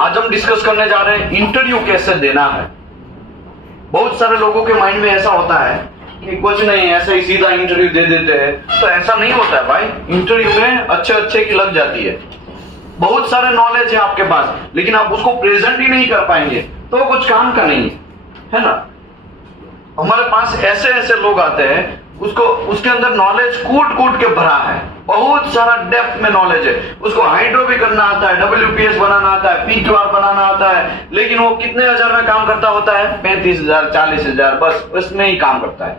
आज हम डिस्कस करने जा रहे हैं इंटरव्यू कैसे देना है। बहुत सारे लोगों के माइंड में ऐसा होता है कि कुछ नहीं, ऐसे ही सीधा इंटरव्यू दे देते हैं। तो ऐसा नहीं होता है भाई, इंटरव्यू में अच्छे की लग जाती है। बहुत सारे नॉलेज है आपके पास, लेकिन आप उसको प्रेजेंट ही नहीं कर पाएंगे तो कुछ काम का नहीं है ना। हमारे पास ऐसे लोग आते हैं, उसके अंदर नॉलेज कूट के भरा है, बहुत सारा डेप्थ में नॉलेज है। उसको हाइड्रो भी करना आता है, WPS बनाना आता है, PQR बनाना आता है, लेकिन वो कितने हजार में काम करता होता है? 35,000 40,000, बस उसमें ही काम करता है।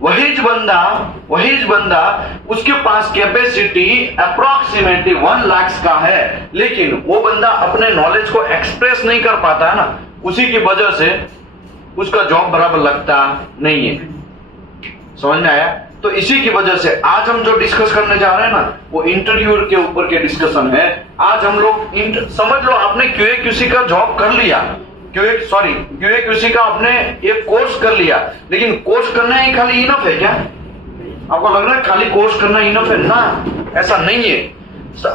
वही बंदा उसके पास कैपेसिटी अप्रोक्सीमेटली 1 लाख का है, लेकिन वो बंदा अपने नॉलेज को एक्सप्रेस नहीं कर पाता है ना, उसी की वजह से उसका जॉब बराबर लगता नहीं है। समझ में आया? तो इसी की वजह से आज हम जो डिस्कस करने जा रहे हैं ना, वो इंटरव्यू के ऊपर के डिस्कशन है। आज हम लोग समझ लो, आपने QA/QC का जॉब कर लिया, QA/QC का आपने एक कोर्स कर लिया, लेकिन कोर्स करना ही खाली इनफ है क्या? आपको लग रहा है खाली कोर्स करना इनफ है ना? ऐसा नहीं है।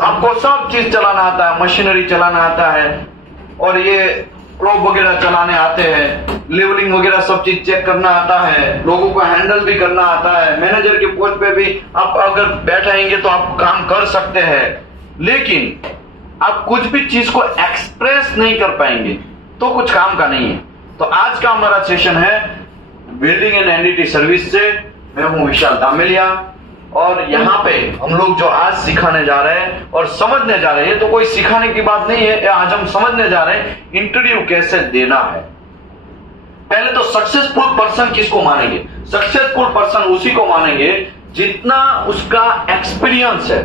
आपको सब चीज चलाना आता है, मशीनरी चलाना आता है, और ये प्रोब वगैरह चलाने आते हैं, लेवलिंग वगैरह सब चीज चेक करना आता है, लोगों को हैंडल भी करना आता है। मैनेजर के पोस्ट पे भी आप अगर बैठेंगे तो आप काम कर सकते हैं, लेकिन आप कुछ भी चीज को एक्सप्रेस नहीं कर पाएंगे तो कुछ काम का नहीं है। तो आज का हमारा सेशन है बिल्डिंग एंड एनडीटी सर्विस से। मैं हूं विशाल दामेलिया, और यहाँ पे हम लोग जो आज सिखाने जा रहे हैं और समझने जा रहे हैं, तो कोई सिखाने की बात नहीं है, आज हम समझने जा रहे हैं इंटरव्यू कैसे देना है। पहले तो सक्सेसफुल पर्सन किसको मानेंगे? सक्सेसफुल पर्सन उसी को मानेंगे जितना उसका एक्सपीरियंस है,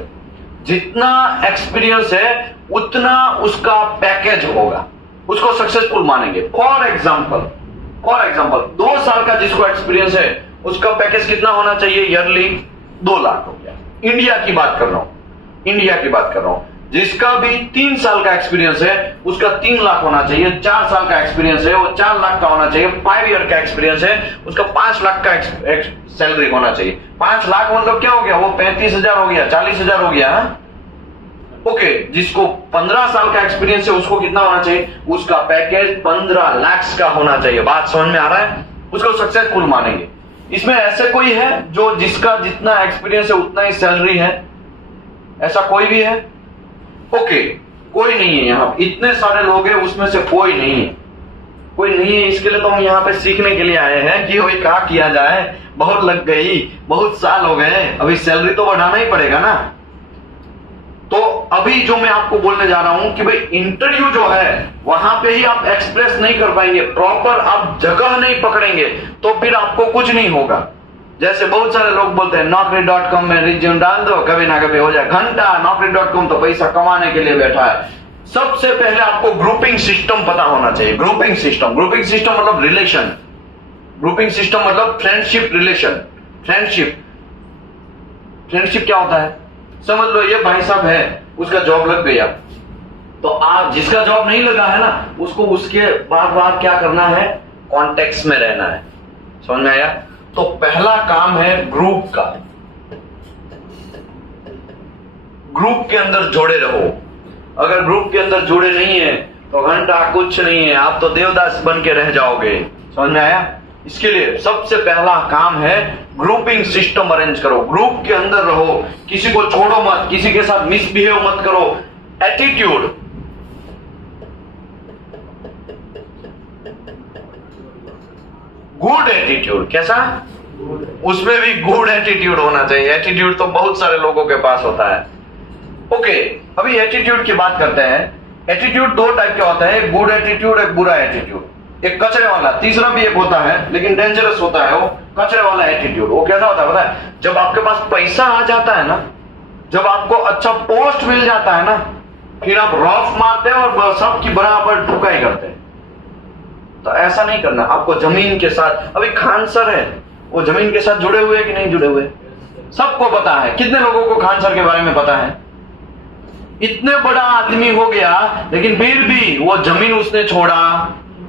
जितना एक्सपीरियंस है उतना उसका पैकेज होगा, उसको सक्सेसफुल मानेंगे। फॉर एग्जाम्पल 2 साल का जिसको एक्सपीरियंस है, उसका पैकेज कितना होना चाहिए? ईयरली 2 लाख हो गया। इंडिया की बात कर रहा हूं। जिसका भी 3 साल का एक्सपीरियंस है उसका 3 लाख होना चाहिए। 4 साल का एक्सपीरियंस है वो 4 लाख का होना चाहिए। 5 ईयर का एक्सपीरियंस है उसका 5 लाख का सैलरी होना चाहिए। 5 लाख मतलब क्या हो गया? वो 35,000 हो गया, 40,000 हो गया। ओके, जिसको 15 साल का एक्सपीरियंस है उसको कितना होना चाहिए? उसका पैकेज 15 लाख का होना चाहिए। बात समझ में आ रहा है? उसको सक्सेसफुल मानेंगे। इसमें ऐसे कोई है जो जिसका जितना एक्सपीरियंस है उतना ही सैलरी है? ऐसा कोई भी है? ओके, कोई नहीं है। यहाँ इतने सारे लोग हैं, उसमें से कोई नहीं है। इसके लिए तो हम यहाँ पे सीखने के लिए आए हैं कि भाई क्या किया जाए। बहुत लग गई, बहुत साल हो गए, अभी सैलरी तो बढ़ाना ही पड़ेगा ना। तो अभी जो मैं आपको बोलने जा रहा हूं कि भाई इंटरव्यू जो है वहां पे ही आप एक्सप्रेस नहीं कर पाएंगे, प्रॉपर आप जगह नहीं पकड़ेंगे तो फिर आपको कुछ नहीं होगा। जैसे बहुत सारे लोग बोलते हैं naukri.com में रिज्यूम डाल दो, कभी ना कभी हो जाए घंटा। naukri.com तो पैसा कमाने के लिए बैठा है। सबसे पहले आपको ग्रुपिंग सिस्टम पता होना चाहिए। ग्रुपिंग सिस्टम मतलब रिलेशन, ग्रुपिंग सिस्टम मतलब फ्रेंडशिप रिलेशन। फ्रेंडशिप क्या होता है? समझ लो ये भाई साहब है, उसका जॉब लग गया, तो आप जिसका जॉब नहीं लगा है ना, उसको उसके बार क्या करना है? कॉन्टेक्ट में रहना है। समझ में आया? तो पहला काम है ग्रुप का। ग्रुप के अंदर जोड़े रहो। अगर ग्रुप के अंदर जुड़े नहीं है तो घंटा कुछ नहीं है, आप तो देवदास बन के रह जाओगे। समझ में आया? इसके लिए सबसे पहला काम है ग्रुपिंग सिस्टम अरेंज करो। ग्रुप के अंदर रहो, किसी को छोड़ो मत, किसी के साथ मिसबिहेव मत करो। Attitude, good attitude. कैसा? उसमें भी गुड एटीट्यूड होना चाहिए। एटीट्यूड तो बहुत सारे लोगों के पास होता है। ओके, अभी एटीट्यूड की बात करते हैं। एटीट्यूड 2 टाइप के होता है, गुड एटीट्यूड, एक बुरा एटीट्यूड, एक कचरे वाला। तीसरा भी एक होता है लेकिन डेंजरस होता है, वो कचरे वाला एटीट्यूड। वो कैसा होता है पता है? जब आपके पास पैसा आ जाता है ना, जब आपको अच्छा पोस्ट मिल जाता है ना, फिर आप रॉफ मारते हैं और सबकी बराबर ठुकाई करते हैं। तो ऐसा नहीं करना। आपको जमीन के साथ, अभी खान सर है, वो जमीन के साथ जुड़े हुए कि नहीं जुड़े हुए? सबको पता है। कितने लोगों को खान सर के बारे में पता है? इतने बड़ा आदमी हो गया लेकिन फिर भी वो जमीन उसने छोड़ा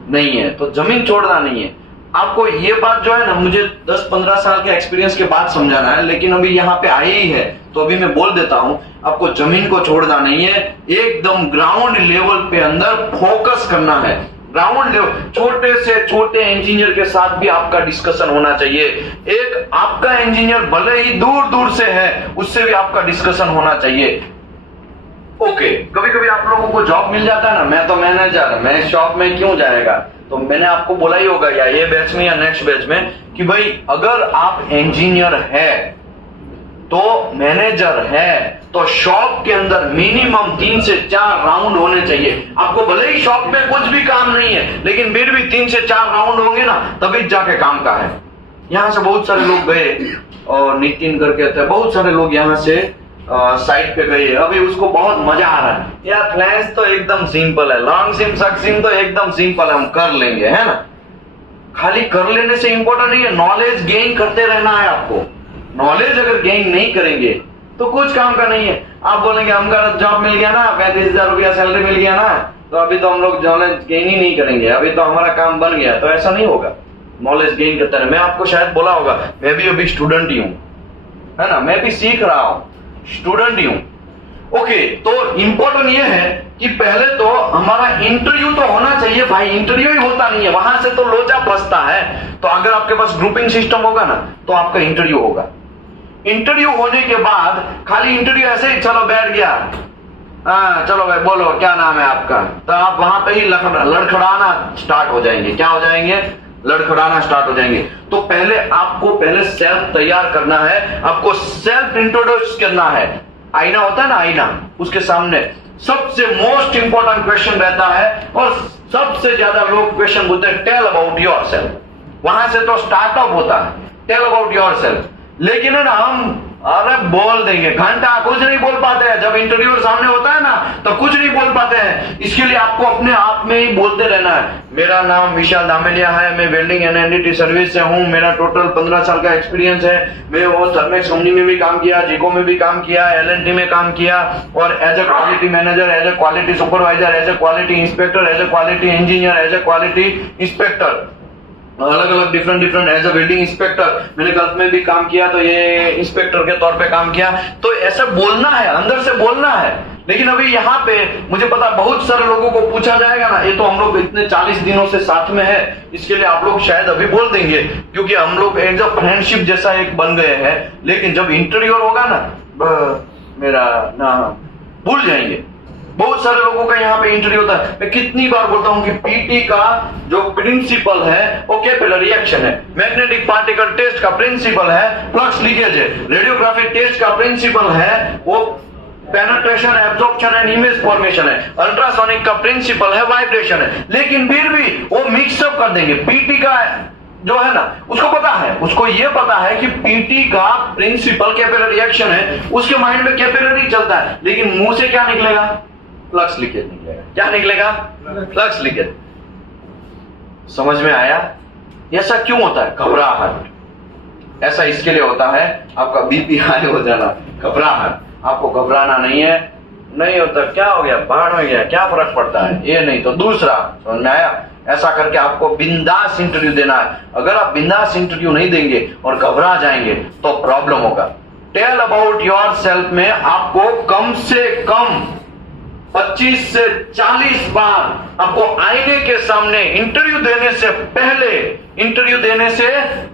नहीं है। तो जमीन छोड़ना नहीं है। आपको ये बात जो है ना, मुझे 10-15 साल के एक्सपीरियंस के बाद समझाना है, लेकिन अभी यहाँ पे आई ही है तो अभी मैं बोल देता हूं, आपको जमीन को छोड़ना नहीं है, एकदम ग्राउंड लेवल पे अंदर फोकस करना है। ग्राउंड लेवल, छोटे से छोटे इंजीनियर के साथ भी आपका डिस्कशन होना चाहिए। एक आपका इंजीनियर भले ही दूर दूर से है, उससे भी आपका डिस्कशन होना चाहिए। ओके, कभी कभी आप लोगों को जॉब मिल जाता है ना, मैं तो मैनेजर, मैं शॉप में क्यों जाएगा, तो मैंने आपको बोला ही होगा या ये बैच में या नेक्स्ट बैच में कि भाई अगर आप इंजीनियर है तो मैनेजर है तो शॉप के अंदर मिनिमम 3 से 4 राउंड होने चाहिए। आपको भले ही शॉप में कुछ भी काम नहीं है, लेकिन फिर भी 3 से 4 राउंड होंगे ना, तभी जाके काम का है। यहां से बहुत सारे लोग गए और नितिन करके थे, बहुत सारे लोग यहां से साइट पे गए, अभी उसको बहुत मजा आ रहा है। यार फ्लैश तो एकदम सिंपल है, लॉन्ग सिम शॉर्ट सिम तो एकदम सिंपल है, हम कर लेंगे, है ना। खाली कर लेने से इंपॉर्टेंट नहीं है, नॉलेज गेन करते रहना है आपको। नॉलेज अगर गेन नहीं करेंगे तो कुछ काम का नहीं है। आप बोलेंगे हमका जॉब मिल गया ना, 35,000 रुपया सैलरी मिल गया ना, तो अभी तो हम लोग नॉलेज गेन ही नहीं करेंगे, अभी तो हमारा काम बन गया, तो ऐसा नहीं होगा। नॉलेज गेन करते रहे। मैं आपको शायद बोला होगा, मैं भी अभी स्टूडेंट ही हूं, है ना, मैं भी सीख रहा हूं, स्टूडेंट ही हूं। ओके, तो इंपॉर्टेंट ये है कि पहले तो हमारा इंटरव्यू तो होना चाहिए भाई, इंटरव्यू ही होता नहीं है, वहां से तो लोचा फंसता है। तो अगर आपके पास ग्रुपिंग सिस्टम होगा ना, तो आपका इंटरव्यू होगा। इंटरव्यू होने के बाद खाली इंटरव्यू ऐसे ही चलो बैठ गया, हाँ चलो भाई बोलो क्या नाम है आपका, तो आप वहां पे ही लड़खड़ाना स्टार्ट हो जाएंगे। क्या हो जाएंगे? लड़खड़ाना स्टार्ट हो जाएंगे। तो पहले आपको सेल्फ तैयार करना है, आपको सेल्फ इंट्रोड्यूस करना है। आईना होता है ना, आईना, उसके सामने सबसे मोस्ट इंपॉर्टेंट क्वेश्चन रहता है और सबसे ज्यादा लोग क्वेश्चन बोलते हैं टेल अबाउट योर सेल्फ। वहां से तो स्टार्टअप होता है, टेल अबाउट योर सेल्फ। लेकिन है ना, हम अरे बोल देंगे घंटा, कुछ नहीं बोल पाते हैं। जब इंटरव्यूअर सामने होता है ना, तो कुछ नहीं बोल पाते हैं। इसके लिए आपको अपने आप में ही बोलते रहना है। मेरा नाम विशाल दामेलिया है, मैं वेल्डिंग एंड एनडीटी सर्विस से हूं, मेरा टोटल 15 साल का एक्सपीरियंस है। मैं वो थर्मेक्स कंपनी में भी काम किया, जिको में भी काम किया, एलएनटी में काम किया, और as a quality manager, as a quality supervisor, as a quality inspector, as a quality engineer, as a quality inspector, अलग अलग different as a welding inspector मैंने गल्फ में भी काम किया, तो ये इंस्पेक्टर के तौर पे काम किया। तो ऐसा बोलना है, अंदर से बोलना है। लेकिन अभी यहाँ पे मुझे पता बहुत सारे लोगों को पूछा जाएगा ना, ये तो हम लोग इतने 40 दिनों से साथ में है, इसके लिए आप लोग शायद अभी बोल देंगे, क्योंकि हम लोग एक जो फ्रेंडशिप जैसा एक बन गए हैं। लेकिन जब इंटरव्यू होगा ना, मेरा नाम भूल जाएंगे। बहुत सारे लोगों का यहाँ पे इंटरव्यू होता है। मैं कितनी बार बोलता हूँ कि पीटी का जो प्रिंसिपल है वो कैपिलरी एक्शन है, मैग्नेटिक पार्टिकल टेस्ट का प्रिंसिपल है फ्लक्स लीकेज है, रेडियोग्राफी टेस्ट का प्रिंसिपल है वो penetration, absorption and image formation है, अल्ट्रासोनिक का प्रिंसिपल है वाइब्रेशन है। लेकिन फिर भी वो मिक्सअप कर देंगे। पीटी का जो है ना, उसको पता है, उसको ये पता है कि पीटी का प्रिंसिपल कैपिलरी एक्शन है, उसके माइंड में कैपिलरी चलता है, लेकिन मुंह से क्या निकलेगा? फ्लक्स लीकेज निकलेगा। क्या निकलेगा? Flux leakage. समझ में आया? ऐसा क्यों होता है? घबराहट। ऐसा इसके लिए होता है, आपका बीपी हाई हो जाना, घबराहट। आपको घबराना नहीं है, नहीं होता क्या हो गया, बाढ़ हो गया, क्या फर्क पड़ता है, ये नहीं तो दूसरा। समझ में आया? ऐसा करके आपको बिंदास इंटरव्यू देना है। अगर आप बिंदास इंटरव्यू नहीं देंगे और घबरा जाएंगे तो प्रॉब्लम होगा। टेल अबाउट योर सेल्फ में आपको कम से कम 25 से 40 बार आपको आईने के सामने इंटरव्यू देने से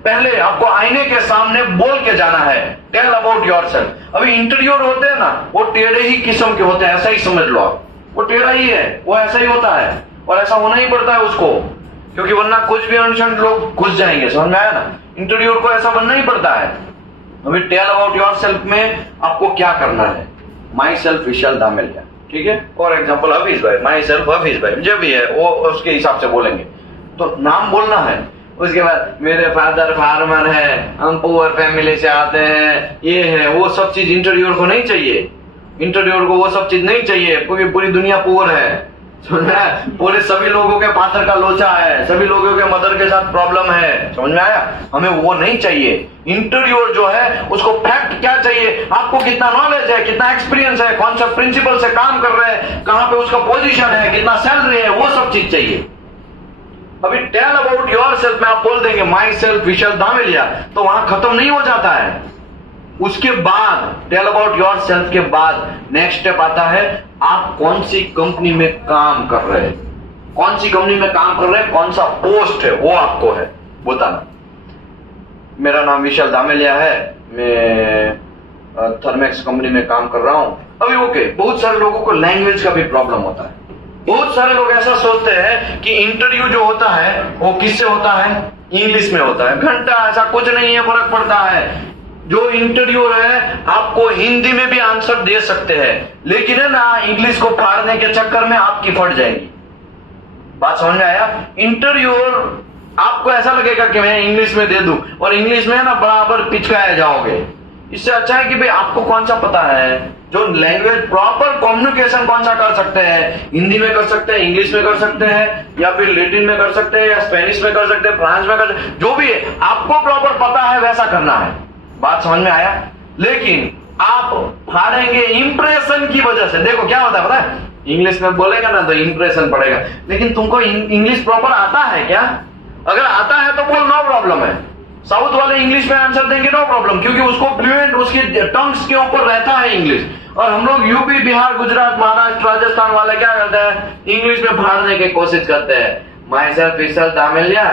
पहले आपको आईने के सामने बोल के जाना है, टेल अबाउट योरसेल्फ। अभी इंटरव्यूअर होते हैं ना, वो टेढ़े ही किस्म के होते हैं, ऐसा ही समझ लो आप। वो टेढ़ा ही है, वो ऐसा ही होता है, और ऐसा होना ही पड़ता है उसको, क्योंकि वरना कुछ भी अनशन लोग घुस जाएंगे। समझ में आया ना? इंटरव्यूअर को ऐसा बनना ही पड़ता है। अभी टेल अबाउट योरसेल्फ में आपको क्या करना है? माई सेल्फ विशाल दामेलिया, ठीक है। फॉर एग्जाम्पल हफीज भाई, माई सेल्फ हफीज भाई, जो भी है वो उसके हिसाब से बोलेंगे। तो नाम बोलना है। उसके बाद मेरे फादर फार्मर है, हम पुअर फैमिली से आते हैं, ये है वो सब चीज इंटरव्यूअर को नहीं चाहिए। इंटरव्यूअर को वो सब चीज नहीं चाहिए, क्योंकि पूरी दुनिया पुअर है, पूरे सभी लोगों के पाथर का लोचा है, सभी लोगों के मदर के साथ प्रॉब्लम है। समझ में आया? हमें वो नहीं चाहिए। इंटरव्यूअर जो है उसको फैक्ट क्या चाहिए, आपको कितना नॉलेज है, कितना एक्सपीरियंस है, कौन सा प्रिंसिपल से काम कर रहे हैं, कहां पे उसका पोजीशन है, कितना सैलरी है, वो सब चीज चाहिए। अभी टेल अबाउट योरसेल्फ में आप बोल देंगे माई सेल्फ विशाल दामेलिया, तो वहां खत्म नहीं हो जाता है। उसके बाद टेल अबाउट योर सेल्फ के बाद नेक्स्ट स्टेप आता है आप कौन सी कंपनी में काम कर रहे हैं, कौन सी कंपनी में काम कर रहे हैं, कौन सा पोस्ट है वो आपको है बताना। मेरा नाम विशाल दामेलिया है, मैं थर्मेक्स कंपनी में काम कर रहा हूं। अभी ओके, बहुत सारे लोगों को लैंग्वेज का भी प्रॉब्लम होता है। बहुत सारे लोग ऐसा सोचते हैं कि इंटरव्यू जो होता है वो किससे होता है, इंग्लिश में होता है। घंटा ऐसा कुछ नहीं है, फर्क पड़ता है। जो इंटरव्यूअर है आपको हिंदी में भी आंसर दे सकते हैं, लेकिन है ना इंग्लिश को फाड़ने के चक्कर में आपकी फट जाएगी। बात समझ में आया? इंटरव्यूअर आपको ऐसा लगेगा कि मैं इंग्लिश में दे दूं और इंग्लिश में ना बराबर पिचकाए जाओगे। इससे अच्छा है कि भाई आपको कौन सा पता है, जो लैंग्वेज प्रॉपर कम्युनिकेशन कौन सा कर सकते हैं, हिंदी में कर सकते हैं, इंग्लिश में कर सकते हैं, या फिर लैटिन में कर सकते हैं, या स्पेनिश में कर सकते हैं, फ्रांस में कर सकते हैं, जो भी है आपको प्रॉपर पता है वैसा करना है। बात समझ में आया? लेकिन आप हारेंगे इंप्रेशन की वजह से। देखो क्या होता है पता है, इंग्लिश में बोलेगा ना तो इंप्रेशन पड़ेगा, लेकिन तुमको इंग्लिश प्रॉपर आता है क्या? अगर आता है तो बोल, नो प्रॉब्लम है। साउथ वाले इंग्लिश में आंसर देंगे, नो प्रॉब्लम, क्योंकि उसको फ्लुएंट उसकी टंग्स के ऊपर रहता है इंग्लिश। और हम लोग यूपी, बिहार, गुजरात, महाराष्ट्र, राजस्थान वाले क्या करते हैं, इंग्लिश में फाड़ने की कोशिश करते हैं। Myself Vishal Dameliya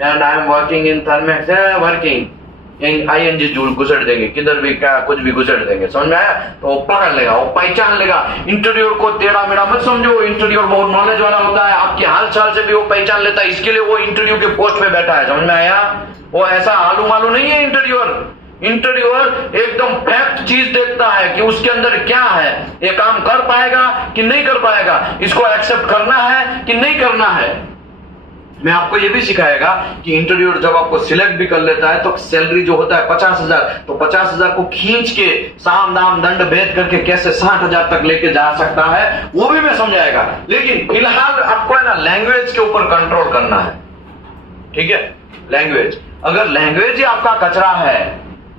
and I am working in Thermax, working ING जूल घुसड़ देंगे, किधर भी क्या कुछ भी घुसड़ देंगे। समझ में आया? तो वो पकड़ लेगा, वो पहचान लेगा। इंटरव्यूअर को टेढ़ा मेढ़ा मत समझो, इंटरव्यूअर बहुत नॉलेज वाला होता है, आपके हाल चाल से भी वो पहचान लेता है, इसके लिए वो इंटरव्यू के पोस्ट पे बैठा है। समझ में आया? वो ऐसा आलू मालू नहीं है इंटरव्यूअर। इंटरव्यूअर एकदम फैक्ट चीज देखता है कि उसके अंदर क्या है, ये काम कर पाएगा कि नहीं कर पाएगा, इसको एक्सेप्ट करना है कि नहीं करना है। मैं आपको ये भी सिखाएगा कि इंटरव्यूअर जब आपको सिलेक्ट भी कर लेता है तो सैलरी जो होता है 50,000, तो 50,000 को खींच के साम दाम दंड भेद करके कैसे 60,000 तक लेके जा सकता है वो भी मैं समझाएगा। लेकिन फिलहाल आपको है ना लैंग्वेज के ऊपर कंट्रोल करना है, ठीक है? लैंग्वेज, अगर लैंग्वेज ही आपका कचरा है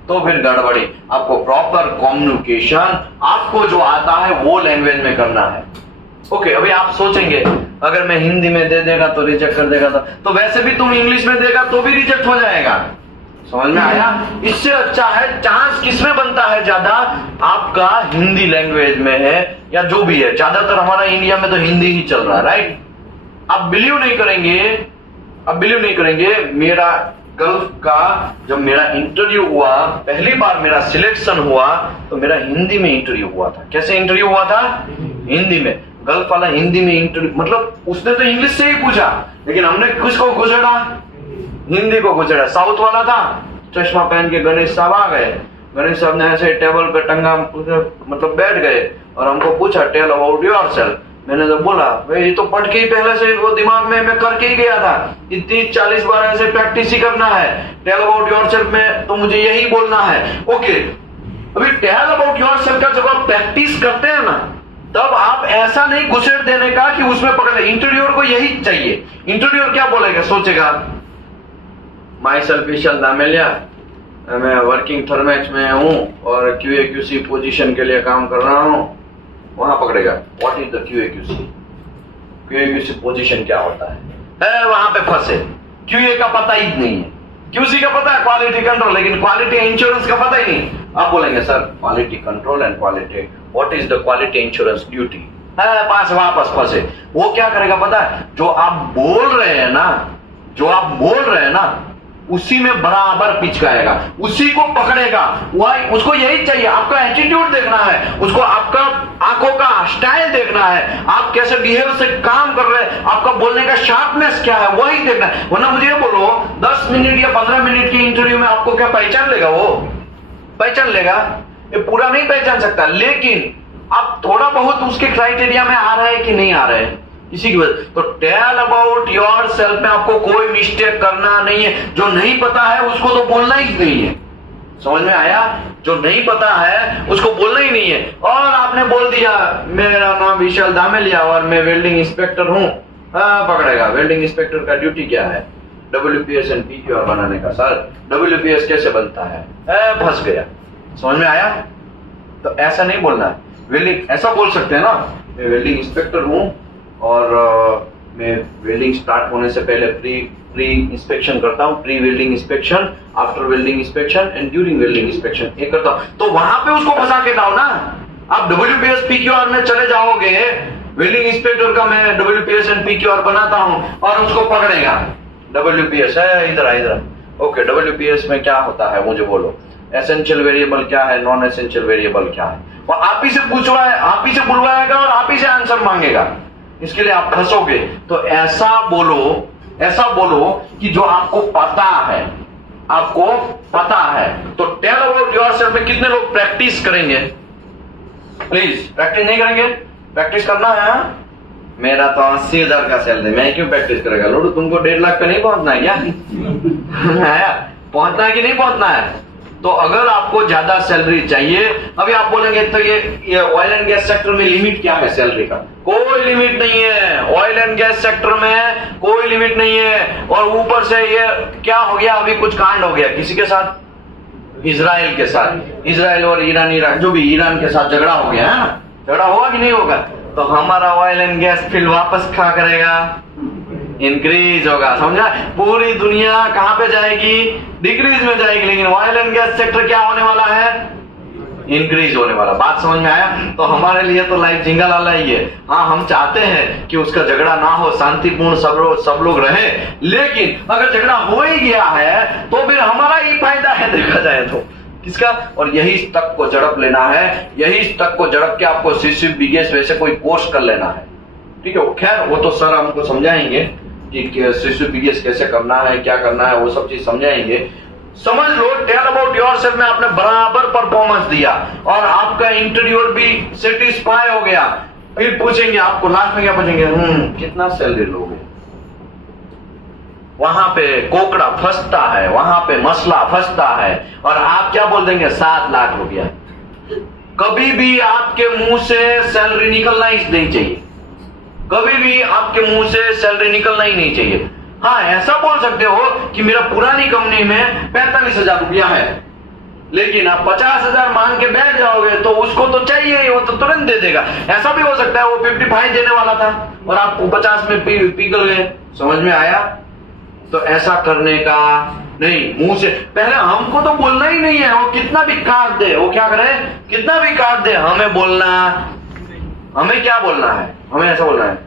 तो फिर गड़बड़ी। आपको प्रॉपर कम्युनिकेशन आपको जो आता है वो लैंग्वेज में करना है। ओके, अभी आप सोचेंगे अगर मैं हिंदी में दे देगा तो रिजेक्ट कर देगा, तो वैसे भी तुम इंग्लिश में देगा तो भी रिजेक्ट हो जाएगा। समझ में आया? इससे अच्छा है, चांस किसमें बनता है ज्यादा, आपका हिंदी लैंग्वेज में है या जो भी है। ज्यादातर हमारा इंडिया में तो हिंदी ही चल रहा है, राइट? आप बिलीव नहीं करेंगे, मेरा गल्फ का जब मेरा इंटरव्यू हुआ, पहली बार मेरा सिलेक्शन हुआ तो मेरा हिंदी में इंटरव्यू हुआ था। कैसे इंटरव्यू हुआ था? हिंदी में। गल्फ वाला हिंदी में इंटरव्यू, मतलब उसने तो इंग्लिश से ही पूछा, लेकिन हमने किसको घुसेड़ा? हिंदी को घुसेड़ा। साउथ वाला था, चश्मा पहन के गणेश साहब आ गए, गणेश साहब ने ऐसे टेबल पे टंगा मतलब बैठ गए और हमको पूछा टेल अबाउट योरसेल्फ। मैंने तो बोला भाई ये तो पढ़ के ही पहले से वो दिमाग में मैं करके ही गया था, इतनी 40 बार ऐसे प्रैक्टिस ही करना है। टेल अबाउट योरसेल्फ में तो मुझे यही बोलना है। ओके, अभी टेल अबाउट योरसेल्फ का जब आप प्रैक्टिस करते हैं ना, तब आप ऐसा नहीं घुसेड़ देने का कि उसमें पकड़ ले। इंटरव्यूअर को यही चाहिए। इंटरव्यूअर क्या बोलेगा, सोचेगा माई सेल्फ विशाल दामेलिया, मैं वर्किंग थर्मेक्स में हूं और QA/QC पोजीशन के लिए काम कर रहा हूं। वहां पकड़ेगा what is the QA/QC position क्या होता है, वहां पे फंसे। QA का पता ही नहीं है, QC का पता है क्वालिटी कंट्रोल, लेकिन क्वालिटी इंश्योरेंस का पता ही नहीं। आप बोलेंगे sir quality control and quality, what is the quality insurance duty, पास वापस फंसे। वो क्या करेगा पता है, जो आप बोल रहे हैं ना उसी में बराबर पिचकाएगा, उसी को पकड़ेगा। वही उसको यही चाहिए, आपका एटीट्यूड देखना है, उसको आपका आंखों का स्टाइल देखना है, आप कैसे बिहेव से काम कर रहे हैं, आपका बोलने का शार्पनेस क्या है वही देखना है। वरना मुझे ये बोलो 10 मिनट या 15 मिनट की इंटरव्यू में आपको क्या पहचान लेगा? वो पहचान लेगा? ये पूरा नहीं पहचान सकता, लेकिन आप थोड़ा बहुत उसके क्राइटेरिया में आ रहा है कि नहीं आ रहा है, इसी की वजह। तो टेल अबाउट योर सेल्फ में आपको कोई मिस्टेक करना नहीं है। जो नहीं पता है उसको तो बोलना ही नहीं है। समझ में आया? जो नहीं पता है उसको बोलना ही नहीं है। और आपने बोल दिया मेरा नाम विशाल दामेलिया और मैं वेल्डिंग इंस्पेक्टर हूं, पकड़ेगा। वेल्डिंग इंस्पेक्टर का ड्यूटी क्या है? WPS एंड PQR बनाने का। सर WPS कैसे बनता है? फंस गया। समझ में आया? तो ऐसा नहीं बोलना है। वेल्डिंग ऐसा बोल सकते हैं ना, मैं वेल्डिंग इंस्पेक्टर हूं और मैं वेल्डिंग स्टार्ट होने से पहले प्री इंस्पेक्शन करता हूँ, pre welding inspection, after welding inspection and during welding inspection, ये करता हूँ। तो वहां पे उसको फंसा के लाओ ना। आप WPS PQR में चले जाओगे, वेल्डिंग इंस्पेक्टर का मैं WPS एंड PQR बनाता हूँ और उसको पकड़ेगा। WPS है, इधर इधर, ओके, WPS में क्या होता है मुझे बोलो, एसेंशियल वेरिएबल क्या है, नॉन एसेंशियल वेरिएबल क्या है, और आप ही से बुलवाएगा और आप ही से आंसर मांगेगा, इसके लिए आप फंसोगे। तो ऐसा बोलो कि जो आपको पता है, तो टेल अबाउट योरसेल्फ में कितने लोग प्रैक्टिस करेंगे? प्लीज प्रैक्टिस नहीं करेंगे? प्रैक्टिस करना है। मेरा तो 80,000 का सैलरी, मैं क्यों प्रैक्टिस करेगा? लोडू तुमको 1.5 लाख पे नहीं पहुंचना है क्या? पहुंचना है कि नहीं पहुंचना है? तो अगर आपको ज्यादा सैलरी चाहिए, अभी आप बोलेंगे तो ये ऑयल एंड गैस सेक्टर में लिमिट क्या है सैलरी का? कोई लिमिट नहीं है। ऑयल एंड गैस सेक्टर में कोई लिमिट नहीं है। और ऊपर से ये क्या हो गया, अभी कुछ कांड हो गया किसी के साथ, इजराइल के साथ, इजराइल और ईरान जो भी ईरान के साथ झगड़ा हो गया है ना, झगड़ा होगा कि नहीं होगा? तो हमारा ऑयल एंड गैस फील्ड वापस क्या करेगा? इंक्रीज होगा। समझा? पूरी दुनिया कहां पे जाएगी? डिक्रीज में जाएगी, लेकिन ऑयल एंड गैस सेक्टर क्या होने वाला है? इंक्रीज होने वाला। बात समझ में आया? तो हमारे लिए तो लाइफ जिंगालाला ही है। हाँ, हम चाहते हैं कि उसका झगड़ा ना हो, शांतिपूर्ण सब लोग रहे, लेकिन अगर झगड़ा हो ही गया है तो फिर हमारा ही फायदा है देखा जाए तो। किसका? और यही स्टक को झड़प लेना है, यही स्टक को झड़प के आपको सीसी बीगेस वैसे कोई कोर्स कर लेना है। ठीक है, खैर वो तो सर हमको समझाएंगे कि सीसी बीगेस कैसे करना है, क्या करना है, वो सब चीज समझाएंगे। समझ लो, टेल अबाउट योरसेल्फ में आपने बराबर परफॉर्मेंस दिया और आपका इंटरव्यूअर भी सेटिस्फाई हो गया। फिर पूछेंगे आपको, लास्ट में क्या पूछेंगे? कितना सैलरी लोगे? वहां पे कोकड़ा फंसता है, वहां पे मसला फंसता है, और आप क्या बोल देंगे? 7 लाख रुपया। कभी भी आपके मुंह से सैलरी निकलना ही नहीं चाहिए, कभी भी आपके मुंह से सैलरी निकलना ही नहीं चाहिए। हाँ, ऐसा बोल सकते हो कि मेरा पुरानी कंपनी में 45,000 रुपया है, लेकिन आप 50,000 मांग के बैठ जाओगे तो उसको तो चाहिए ही, वो तो तुरंत दे देगा। ऐसा भी हो सकता है वो 55 देने वाला था और आप 50 में पिघल गए। समझ में आया? तो ऐसा करने का नहीं, मुंह से पहले हमको तो बोलना ही नहीं है। वो कितना भी काट दे, वो क्या करे, कितना भी काट दे, हमें क्या बोलना है? हमें ऐसा बोलना है,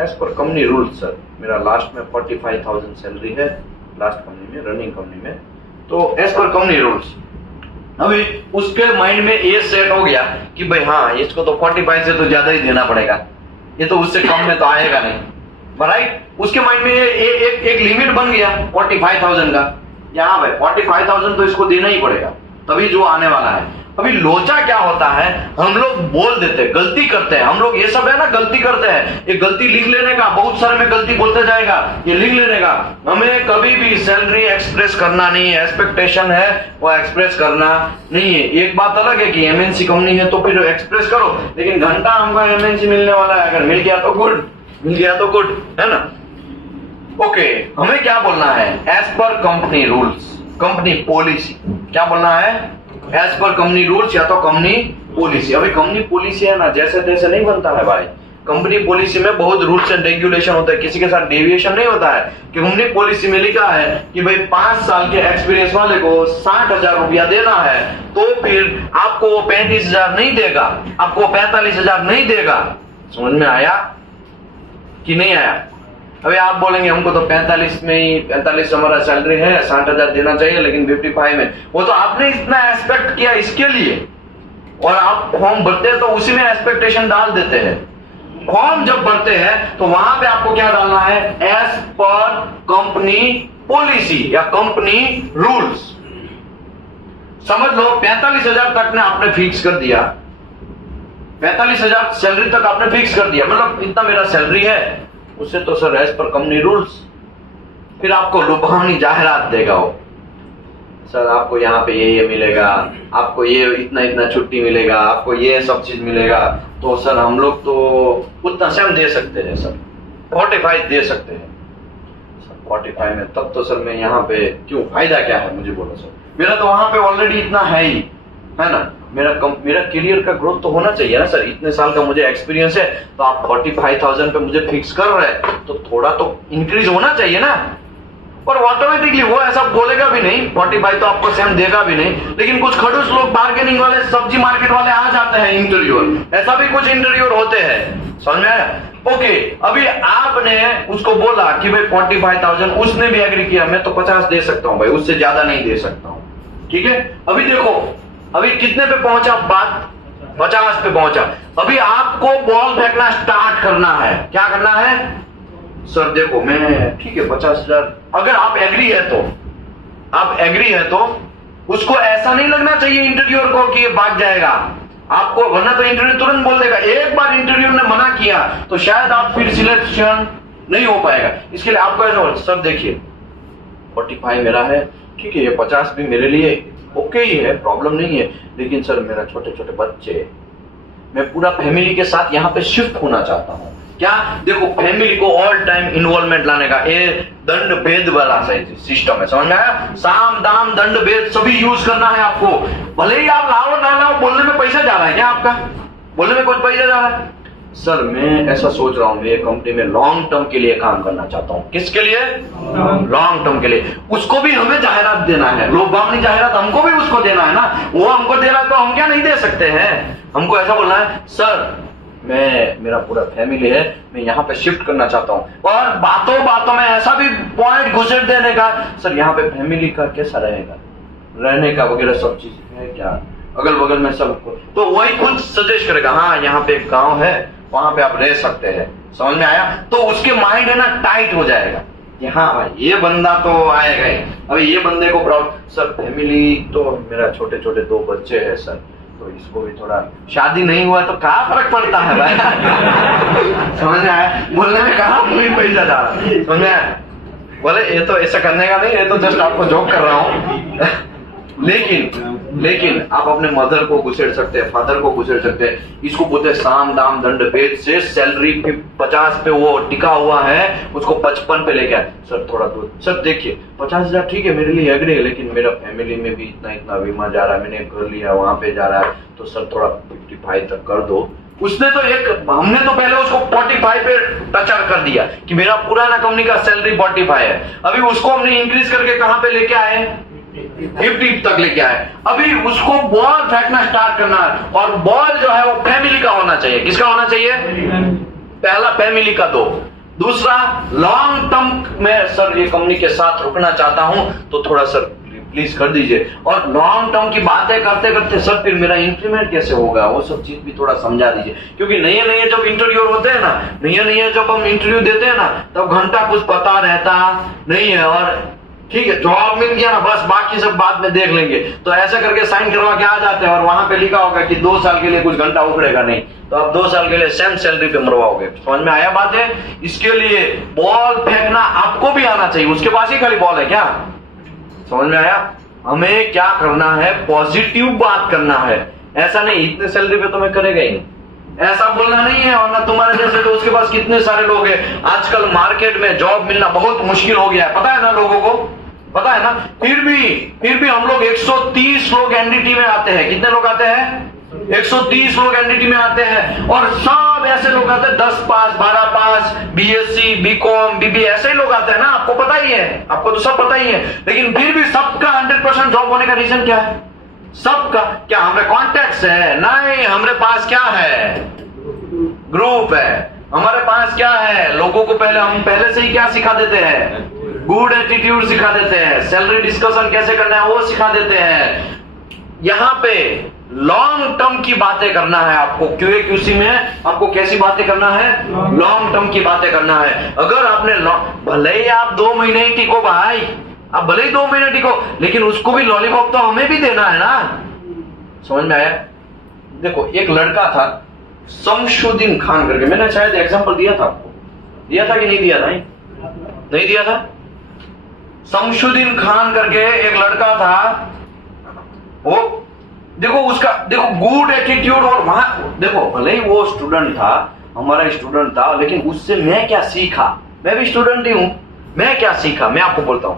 as per company rules sir, मेरा लास्ट में 45,000 सैलरी है, लास्ट कंपनी में, रनिंग कंपनी में, तो एज पर कंपनी रूल्स। अभी उसके माइंड में ये सेट हो गया कि भाई हाँ, इसको तो 45 से तो ज्यादा ही देना पड़ेगा, ये तो उससे कम में तो आएगा नहीं, राइट? उसके माइंड में एक लिमिट बन गया 45,000 का। यहाँ भाई 45,000 तो इसको देना ही पड़ेगा, तभी जो आने वाला है। अभी लोचा क्या होता है, हम लोग बोल देते, गलती करते हैं हम लोग, ये सब है ना, गलती करते हैं। ये गलती लिख लेने का, बहुत सारे में गलती बोलते जाएगा, ये लिख लेने का। हमें कभी भी सैलरी एक्सप्रेस करना नहीं है, एक्सपेक्टेशन है वो एक्सप्रेस करना नहीं है। एक बात अलग है कि MNC कंपनी है तो फिर एक्सप्रेस करो, लेकिन घंटा हमको MNC मिलने वाला है, अगर मिल गया तो गुड, मिल गया तो गुड, है ना? ओके, हमें क्या बोलना है? As per company rules, company policy. क्या बोलना है? एज पर कंपनी रूल्स या तो कंपनी पॉलिसी। अभी कंपनी पॉलिसी है ना, जैसे तैसे नहीं बनता है भाई। कंपनी पॉलिसी में बहुत रूल्स एंड रेगुलेशन होता है, किसी के साथ डेविएशन नहीं होता है। कि कंपनी पॉलिसी में लिखा है कि भाई 5 साल के एक्सपीरियंस वाले को 60,000 रुपया देना है, तो फिर आपको वो 35,000 नहीं देगा, आपको 45,000 नहीं देगा। समझ में आया कि नहीं आया? अभी आप बोलेंगे हमको तो 45 हमारा सैलरी है, 60,000 देना चाहिए, लेकिन 55 में, वो तो आपने इतना एक्सपेक्ट किया इसके लिए, और आप फॉर्म भरते हैं तो उसी में एक्सपेक्टेशन डाल देते हैं। फॉर्म जब भरते हैं तो वहां पे आपको क्या डालना है? एज पर कंपनी पॉलिसी या कंपनी रूल्स। समझ लो 45,000 तक ने आपने फिक्स कर दिया, 45,000 सैलरी तक आपने फिक्स कर दिया, मतलब इतना मेरा सैलरी है, उससे तो sir as per company rules. फिर आपको लुभावनी जाहिरात देगा वो, सर आपको यहाँ पे ये मिलेगा, आपको ये इतना छुट्टी मिलेगा, आपको ये सब चीज मिलेगा। तो सर हम लोग तो उतना से हम दे सकते हैं सर, 45 दे सकते हैं सर। 45 में तब तो सर मैं यहाँ पे क्यों, फायदा क्या है मुझे बोलो सर, मेरा तो वहां पे ऑलरेडी इतना है ही, है ना। मेरा करियर का ग्रोथ तो होना चाहिए ना सर। इतने साल का मुझे एक्सपीरियंस है, तो आप 45,000 पे मुझे फिक्स कर रहे हैं, तो थोड़ा तो इंक्रीज होना चाहिए ना। और ऑटोमेटिकली वो ऐसा बोलेगा भी नहीं, 45 तो आपको सेम देगा भी नहीं, लेकिन कुछ खड़ूस लोग बार्गेनिंग वाले, सब्जी मार्केट वाले आ जाते हैं इंटरव्यूअर। ऐसा भी कुछ इंटरव्यूअर होते हैं, समझ में आया। ओके, अभी आपने उसको बोला कि भाई 45,000, उसने भी एग्री किया, मैं तो 50 दे सकता हूं भाई, उससे ज्यादा नहीं दे सकता हूं, ठीक है। अभी देखो, अभी कितने पे पहुंचा बात, 50 पे पहुंचा। अभी आपको बॉल फेंकना स्टार्ट करना है। क्या करना है सर? देखो मैं ठीक है 50,000, अगर आप एग्री है तो, आप एग्री है तो उसको ऐसा नहीं लगना चाहिए इंटरव्यूअर को कि ये भाग जाएगा आपको, वरना तो इंटरव्यू तुरंत बोल देगा। एक बार इंटरव्यू ने मना किया तो शायद आप फिर सिलेक्शन नहीं हो पाएगा। इसके लिए आपको ऐसा बोल, सर देखिए 45 मेरा है, ठीक है, ये 50 भी मेरे लिए ओके ही है, प्रॉब्लम नहीं है, लेकिन सर मेरा छोटे छोटे बच्चे, मैं पूरा फैमिली के साथ यहाँ पे शिफ्ट होना चाहता हूँ। क्या देखो, फैमिली को ऑल टाइम इन्वॉल्वमेंट लाने का ये दंड भेद वाला सिस्टम है, समझ में आया। साम दाम दंड भेद सभी यूज करना है आपको। भले ही आप लाओ ना लाओ, बोलने में पैसा जा रहा है क्या आपका? बोलने में कुछ पैसा जा रहा है? सर मैं ऐसा सोच रहा हूँ, ये कंपनी में लॉन्ग टर्म के लिए काम करना चाहता हूँ। किसके लिए? लॉन्ग टर्म के लिए। उसको भी हमें जाहिरात देना है, लोग बागनी जाहिरात हमको भी उसको देना है ना। वो हमको दे रहा है तो हम क्या नहीं दे सकते हैं? हमको ऐसा बोलना है, सर मेरा पूरा फैमिली है, मैं यहाँ पे शिफ्ट करना चाहता हूँ। और बातों बातों में ऐसा भी पॉइंट घुसेड़ देने का, सर यहाँ पे फैमिली का कैसा रहेगा, रहने का वगैरह सब चीज है क्या, अगल बगल में सब, तो वही खुद सजेस्ट करेगा, हाँ यहाँ पे एक गाँव है, वहां पे आप रह सकते हैं। समझ में आया? तो उसके माइंड है ना टाइट हो जाएगा कि हाँ भाई ये बंदा तो आएगा ही। अभी ये बंदे को प्राउड, सर फैमिली तो मेरा छोटे छोटे 2 बच्चे हैं सर, तो इसको भी थोड़ा, शादी नहीं हुआ तो क्या फर्क पड़ता है भाई। समझ में आया? बोलने में कहाँ कोई पैसा जा रहा है, समझ में आया? बोले ये तो ऐसा करने का नहीं, ये तो जस्ट आपको जोक कर रहा हूँ। लेकिन आप अपने मदर को घुसेड़ सकते हैं, फादर को घुसेड़ सकते हैं। इसको बोलते हैं साम दाम दंड भेद से। सैलरी 50 पे वो टिका हुआ है, उसको 55 पे लेके आए। सर थोड़ा दूर, सर देखिए 50,000 ठीक है मेरे लिए एग्री है, लेकिन मेरा फैमिली में भी इतना बीमा जा रहा है, मैंने घर लिया वहां पे जा रहा है, तो सर थोड़ा 55 तक कर दो। उसने तो हमने तो पहले उसको 45 पे टचर कर दिया कि मेरा पुराना कंपनी का सैलरी 45 है। अभी उसको हमने इंक्रीज करके कहां पे लेके आए, 50 तक लेके आए। अभी उसको बॉल फेंकना स्टार्ट करना है, और बॉल जो है वो फैमिली का होना चाहिए। किसका होना चाहिए? पहला फैमिली का दो। दूसरा लॉन्ग टर्म में, सर ये कंपनी के साथ रुकना चाहता हूं, तो थोड़ा सर प्लीज कर दीजिए। और लॉन्ग टर्म की बातें करते करते, सर फिर मेरा इंक्रीमेंट कैसे होगा, वो सब चीज भी थोड़ा समझा दीजिए। क्योंकि नए जब इंटरव्यू होते हैं ना, नए जब हम इंटरव्यू देते हैं ना, तब घंटा कुछ पता रहता नहीं है, और ठीक है जॉब मिल गया ना, बस बाकी सब बाद में देख लेंगे, तो ऐसा करके साइन करवा के आ जाते हैं, और वहां पे लिखा होगा कि 2 साल के लिए कुछ घंटा उखड़ेगा नहीं, तो आप 2 साल के लिए सेम सैलरी पे मरवाओगे। समझ में आया बात है? इसके लिए बॉल फेंकना आपको भी आना चाहिए। उसके पास ही खाली बॉल है क्या? समझ में आया? हमें क्या करना है, पॉजिटिव बात करना है। ऐसा नहीं इतने सैलरी पे तो मैं करेगा ही नहीं, ऐसा बोलना नहीं है। और ना तुम्हारे जैसे तो उसके पास कितने सारे लोग हैं। आजकल मार्केट में जॉब मिलना बहुत मुश्किल हो गया है, पता है ना, लोगों को पता है ना। फिर भी हम लोग 130 लोग एनडीटी में आते हैं। कितने लोग आते हैं? 130 लोग एनडीटी में आते हैं, और सब ऐसे लोग आते हैं 10 पास 12 पास, बीएससी बीकॉम बीबी ऐसे ही लोग आते हैं ना। आपको पता ही है, आपको तो सब पता ही है। लेकिन फिर भी सबका 100% जॉब होने का रीजन क्या है? सबका क्या हमारे कॉन्टेक्ट्स है? नहीं, हमारे पास क्या है? ग्रुप है। हमारे पास क्या है? लोगों को हम पहले से ही क्या सिखा देते हैं? गुड एटीट्यूड सिखा देते हैं। सैलरी डिस्कशन कैसे करना है वो सिखा देते हैं। यहाँ पे लॉन्ग टर्म की बातें करना है आपको। क्यूए क्यूसी में आपको कैसी बातें करना है? लॉन्ग टर्म की बातें करना है। अगर आपने भले ही आप 2 महीने ही टिको भाई, आप भले ही 2 महीने टिको, लेकिन उसको भी लॉलीपॉप तो हमें भी देना है ना। समझ में आया? देखो एक लड़का था शमशुद्दीन खान करके, मैंने शायद एग्जांपल दिया था आपको, दिया था कि नहीं दिया था? नहीं दिया था। शमशुद्दीन खान करके एक लड़का था, वो देखो गुड एटीट्यूड। और वहां देखो भले ही वो स्टूडेंट था, हमारा स्टूडेंट था, लेकिन उससे मैं क्या सीखा? मैं भी स्टूडेंट ही हूं। मैं क्या सीखा मैं आपको बोलता हूं।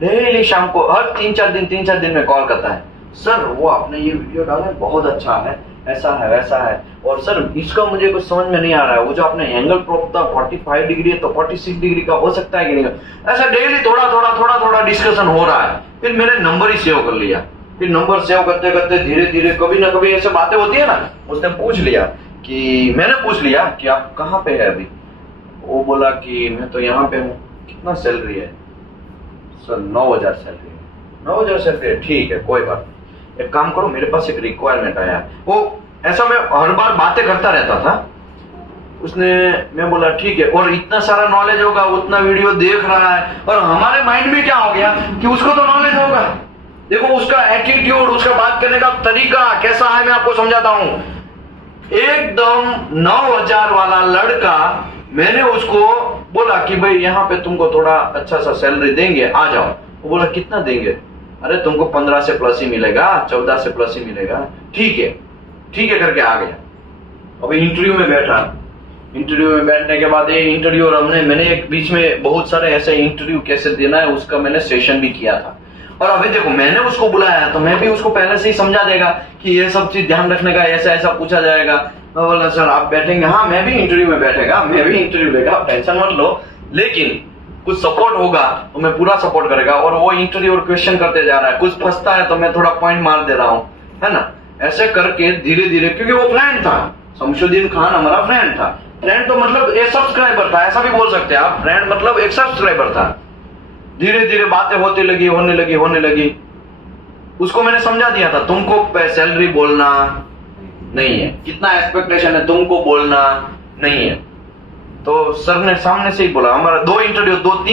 डेली शाम को हर 3-4 दिन में कॉल करता है, सर वो आपने ये वीडियो डाला है बहुत अच्छा है, ऐसा है वैसा है, और सर इसका मुझे कुछ समझ में नहीं आ रहा है, वो जो आपने एंगल प्रोप था 45 डिग्री है तो 46 डिग्री का हो सकता है कि नहीं। ऐसा डेली थोड़ा थोड़ा डिस्कशन हो रहा है। फिर मैंने नंबर ही सेव कर लिया। फिर नंबर सेव करते करते धीरे धीरे कभी ना कभी ऐसे बातें होती है ना, उसने पूछ लिया कि, मैंने पूछ लिया कि आप कहाँ पे है अभी। वो बोला कि मैं तो यहाँ पे हूँ। कितना सैलरी है? सर 9,000 सैलरी है। 9,000 सैलरी है, ठीक है कोई बात नहीं, एक काम करो मेरे पास एक रिक्वायरमेंट आया है। वो ऐसा मैं हर बार बातें करता रहता था। उसने, मैं बोला ठीक है, और इतना सारा नॉलेज होगा, उतना वीडियो देख रहा है, और हमारे माइंड में क्या हो गया कि उसको तो नॉलेज होगा। देखो उसका एटीट्यूड, उसका बात करने का तरीका कैसा है, मैं आपको समझाता हूं। एकदम 9,000 वाला लड़का, मैंने उसको बोला कि भाई यहाँ पे तुमको थोड़ा अच्छा सा सैलरी देंगे, आ जाओ। वो बोला कितना देंगे? अरे तुमको 15 से प्लस ही मिलेगा, 14 से प्लस ही मिलेगा। ठीक है करके आ गया। अभी इंटरव्यू में बैठा। इंटरव्यू में बैठने के बाद ये इंटरव्यू, और मैंने एक बीच में बहुत सारे ऐसे इंटरव्यू कैसे देना है उसका मैंने सेशन भी किया था। और अभी देखो मैंने उसको बुलाया तो मैं भी उसको पहले से ही समझा देगा कि ये सब चीज ध्यान रखने का, ऐसा ऐसा पूछा जाएगा। मैं बोला सर आप बैठेंगे? हाँ मैं भी इंटरव्यू में बैठेगा, मैं भी इंटरव्यू लेगा, टेंशन मत लो, लेकिन कुछ सपोर्ट होगा तो मैं पूरा सपोर्ट करेगा। और वो इंटरव्यू और क्वेश्चन करते जा रहा है, कुछ फंसता है तो मैं थोड़ा पॉइंट मार दे रहा हूँ, है ना। ऐसे करके धीरे धीरे, क्योंकि वो फ्रेंड था, शमशुद्दीन खान हमारा फ्रेंड था। फ्रेंड तो मतलब एक सब्सक्राइबर था, ऐसा भी बोल सकते हैं आप। फ्रेंड मतलब एक सब्सक्राइबर था। धीरे धीरे बातें होने लगी। उसको मैंने समझा दिया था तुमको सैलरी बोलना नहीं है, कितना एक्सपेक्टेशन है तुमको बोलना नहीं है। तो सर ने सामने से ही बोला। हमारा 2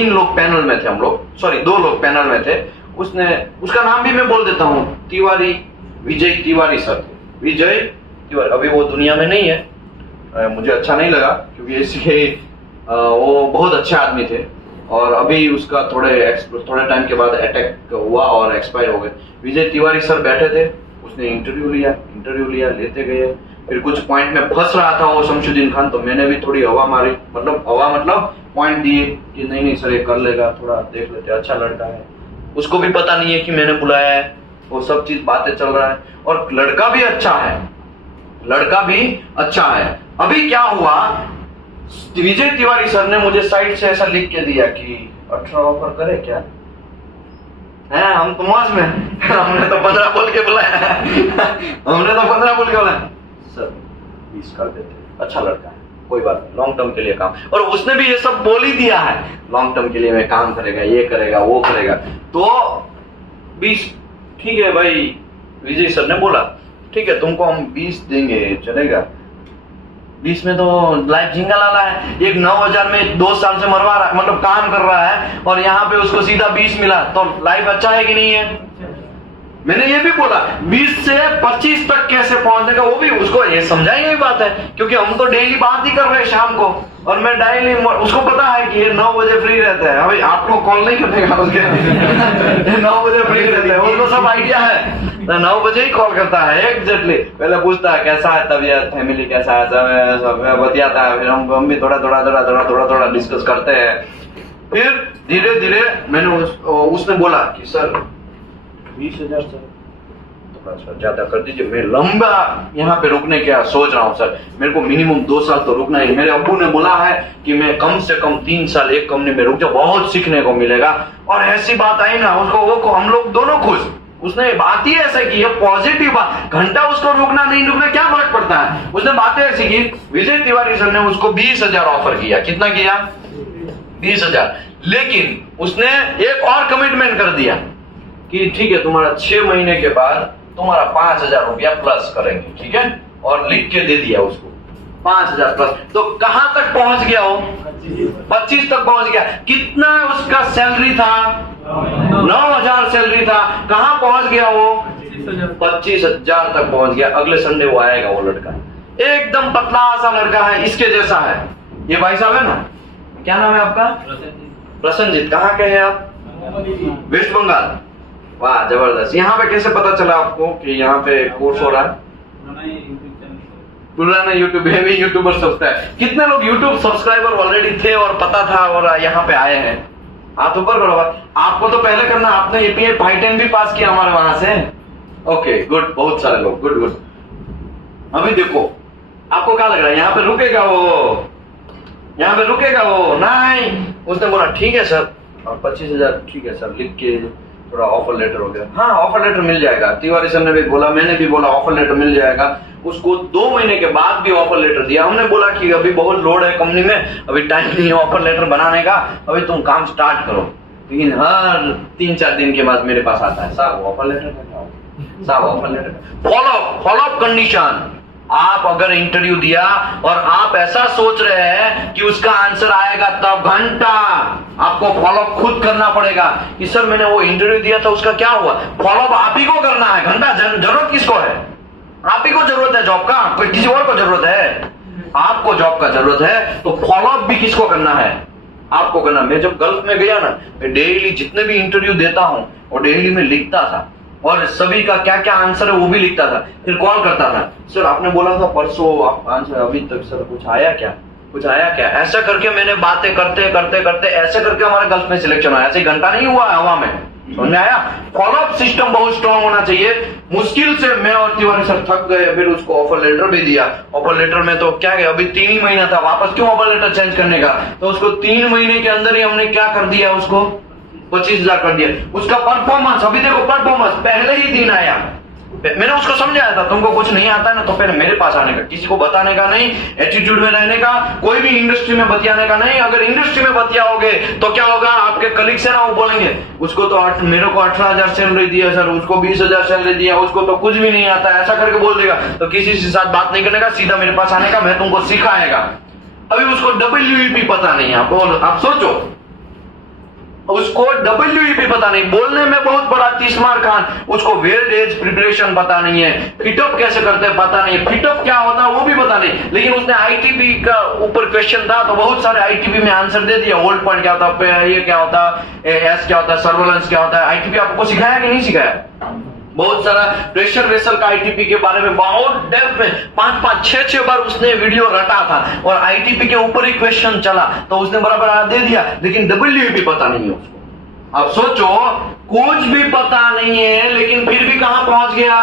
लोग पैनल में थे, हम लोग, सॉरी 2 लोग पैनल में थे। उसका नाम भी मैं बोल देता हूँ, तिवारी, विजय तिवारी सर थे। विजय तिवारी अभी वो दुनिया में नहीं है, मुझे अच्छा नहीं लगा, क्योंकि इसके वो बहुत अच्छे आदमी थे, और अभी उसका थोड़े टाइम के बाद अटैक हुआ और एक्सपायर हो गए। विजय तिवारी सर बैठे थे, उसने इंटरव्यू लिया, लेते गए। फिर कुछ पॉइंट में फंस रहा था वो शमशुद्दीन खान, तो मैंने भी थोड़ी हवा मारी, मतलब पॉइंट दिए कि नहीं सर ये कर लेगा, थोड़ा देख लेते, अच्छा लड़का है। उसको भी पता नहीं है कि मैंने बुलाया है, वो सब चीज बातें चल रहा है, और लड़का भी अच्छा है। अभी क्या हुआ, विजय तिवारी सर ने मुझे साइड से ऐसा लिख के दिया कि 18 ऑफर करे क्या है। हम तो मौज में हमने तो 15 बोल के बुलाया सर 20 कर देते, अच्छा लड़का है, कोई बात नहीं, लॉन्ग टर्म के लिए काम। और उसने भी ये सब बोल ही दिया है, लॉन्ग टर्म के लिए मैं काम करेगा, ये करेगा वो करेगा। तो 20 ठीक है भाई। विजय सर ने बोला ठीक है तुमको हम 20 देंगे, चलेगा। 20 में तो लाइफ झिंगा लाला है। एक 9,000 में 2 साल से मरवा रहा, मतलब काम कर रहा है, और यहाँ पे उसको सीधा 20 मिला, तो लाइफ अच्छा है कि नहीं है। मैंने ये भी बोला 20 से 25 तक कैसे पहुंचने का, वो भी उसको ये समझाई गई बात है, क्योंकि हम तो डेली बात ही कर रहे हैं शाम को, और मैं डेली, उसको पता है कि ये 9 बजे फ्री रहता है। अभी आपको कॉल नहीं करने का उसके 9 बजे फ्री रहता है, उसको सब आइडिया है, 9 बजे ही कॉल करता है एग्जैक्टली। पहले पूछता है कैसा है तबीयत, फैमिली कैसा है, सब बतियाता है। फिर हम भी थोड़ा डिस्कस करते हैं। फिर धीरे धीरे मैंने उसने बोला कि सर 20,000 सर थोड़ा ज्यादा कर दीजिए, मैं लंबा यहाँ पे रुकने क्या सोच रहा हूँ सर, मेरे को मिनिमम 2 साल तो रुकना है। मेरे अब्बू ने बोला है कि मैं कम से कम 3 साल एक कंपनी में रुक जाऊँ, बहुत सीखने को मिलेगा। और ऐसी बात आई ना उसको, वो हम लोग दोनों खुश। उसने बात ही ऐसे की, पॉजिटिव बात, घंटा उसको रुकना नहीं रुकना क्या फर्क पड़ता है। उसने बातें ऐसी की। विजय तिवारी सर ने उसको 20,000 ऑफर किया। कितना किया? 20,000। लेकिन उसने एक और कमिटमेंट कर दिया कि ठीक है तुम्हारा 6 महीने के बाद तुम्हारा 5,000 रुपया प्लस करेंगे, ठीक है। और लिख के दे दिया उसको 5,000 प्लस। तो कहां तक पहुंच गया वो? 25 तक पहुंच गया। कितना उसका सैलरी था? 9,000 सैलरी था। कहां पहुंच गया वो? 25,000 तक पहुंच गया। अगले संडे वो आएगा, वो लड़का एकदम पतला सा लड़का है, इसके जैसा है। ये भाई साहब है ना, क्या नाम है आपका? प्रसन्नजीत। कहाँ के हैं आप? वेस्ट बंगाल। वाह जबरदस्त। यहाँ पे कैसे पता चला आपको कि यहाँ पे कोर्स हो रहा है? पुराना यूट्यूब है, भी यूट्यूबर सोचता है। कितने लोग यूट्यूब सब्सक्राइबर ऑलरेडी थे और पता था और यहाँ पे आए हैं? हाथ ऊपर करो। आपको तो पहले करना, आपने एपीआई फाइटेन भी पास किया हमारे वहां से, ओके गुड, बहुत सारे लोग, गुड गुड। अभी देखो आपको क्या लग रहा है, यहाँ पे रुकेगा वो, यहाँ पे रुकेगा वो? नहीं, उसने बोला ठीक है सर, और 25,000 ठीक है सर लिख के थोड़ा ऑफर लेटर हो गया। हाँ ऑफर लेटर मिल जाएगा, तिवारी सर ने भी बोला, मैंने भी बोला ऑफर लेटर मिल जाएगा। उसको 2 महीने के बाद भी ऑफर लेटर दिया। हमने बोला कि अभी बहुत लोड है कंपनी में, अभी टाइम नहीं है ऑफर लेटर बनाने का, अभी तुम काम स्टार्ट करो। लेकिन हर 3-4 दिन के बाद मेरे पास आता है, साहब ऑफर लेटर का, साहब ऑफर लेटर। फॉलो कंडीशन, आप अगर इंटरव्यू दिया और आप ऐसा सोच रहे हैं कि उसका आंसर आएगा तब, घंटा आपको फॉलो खुद करना पड़ेगा कि सर मैंने वो इंटरव्यू दिया था उसका क्या हुआ। फॉलो आप ही को करना है, घंटा जरूरत किसको है? आप ही को जरूरत है जॉब का, कोई किसी और को जरूरत है? आपको जॉब का जरूरत है तो फॉलो अप भी किसको करना है? आपको करना। मैं जब गल्फ में गया ना, मैं डेली जितने भी इंटरव्यू देता हूँ और डेली में लिखता था और सभी का क्या क्या आंसर है वो भी लिखता था। फिर कॉल करता था, सर आपने बोला था परसों आप आंसर, अभी तक सर कुछ आया क्या, कुछ आया क्या? ऐसा करके मैंने बातें करते करते करते ऐसे करके हमारे गल्फ में सिलेक्शन आया। ऐसे घंटा नहीं हुआ हवा में, समझ में आया? फॉलोअप सिस्टम बहुत स्ट्रांग होना चाहिए। मुश्किल से मैं और तिवारी सर थक गए, फिर उसको ऑफर लेटर भी दिया। ऑफर लेटर में तो क्या गया, अभी 3 ही महीना था, वापस क्यों ऑफर लेटर चेंज करने का? तो उसको 3 महीने के अंदर ही हमने क्या कर दिया, उसको 25,000 कर दिया। उसका परफॉर्मेंस, अभी देखो परफॉर्मेंस पहले ही दिन आया। मैंने उसको समझाया था तुमको कुछ नहीं आता है ना तो पहले मेरे पास आने का, किसी को बताने का नहीं, एटीट्यूड में रहने का, कोई भी इंडस्ट्री में बतियाने का नहीं। अगर इंडस्ट्री में बतियाओगे तो क्या होगा, आपके कलीग से ना वो बोलेंगे उसको तो मेरे को 18,000 सैलरी दिया सर, उसको 20,000 सैलरी दिया, उसको तो कुछ भी नहीं आता, ऐसा करके बोल देगा। तो किसी से साथ बात नहीं करने का, सीधा मेरे पास आने का, मैं तुमको सिखाएगा। अभी उसको WEP पता नहीं है, आप सोचो उसको WEP पता नहीं, बोलने में बहुत बड़ा तीसमार खान, उसको वेल्डेज प्रिपरेशन पता नहीं है, फिटअप कैसे करते हैं पता नहीं है, फिटअप क्या होता है वो भी पता नहीं। लेकिन उसने ITP का ऊपर क्वेश्चन था तो बहुत सारे ITP में आंसर दे दिया। होल्ड पॉइंट क्या होता है, ये क्या होता है, एस क्या होता है, सर्वेलेंस क्या होता है। ITP आपको सिखाया कि नहीं सिखाया? बहुत सारा प्रेशर वेसल का ITP के बारे में बहुत डेप्थ में 5-5, 6-6 बार उसने वीडियो रटा था और ITP के ऊपर ही क्वेश्चन चला तो उसने बराबर दे दिया। लेकिन WEP पता नहीं है उसको। अब सोचो कुछ भी पता नहीं है लेकिन फिर भी कहां पहुंच गया,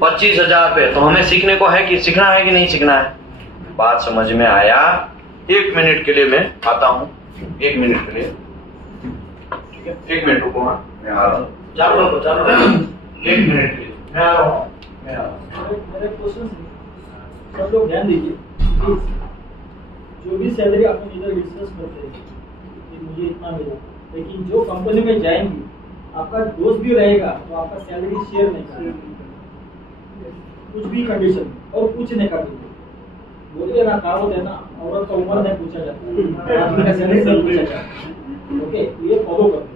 25,000 पे। तो हमें सीखने को है कि सीखना है कि नहीं सीखना है? बात समझ में आया? 1 मिनट के लिए मैं आता हूं, 1 मिनट के लिए, ठीक है? 1 मिनट रुको, मैं आ रहा हूं। चालू 1 मिनट के लिए मैं आ रहा हूँ। मेरे क्वेश्चन सब लोग ध्यान दीजिए प्लीज। जो भी सैलरी अपन इधर डिस्कस करते हैं कि मुझे इतना मिला, लेकिन जो कंपनी में जाएंगे आपका दोस्त भी रहेगा तो आपका सैलरी शेयर नहीं करेगा, कुछ भी कंडीशन और पूछने का भी बोलिए ना, कहावत है ना, औरत का उम्र नहीं पूछा जाता, आदमी का सैलरी सब पूछा जाता है। ओके, ये फॉलो करते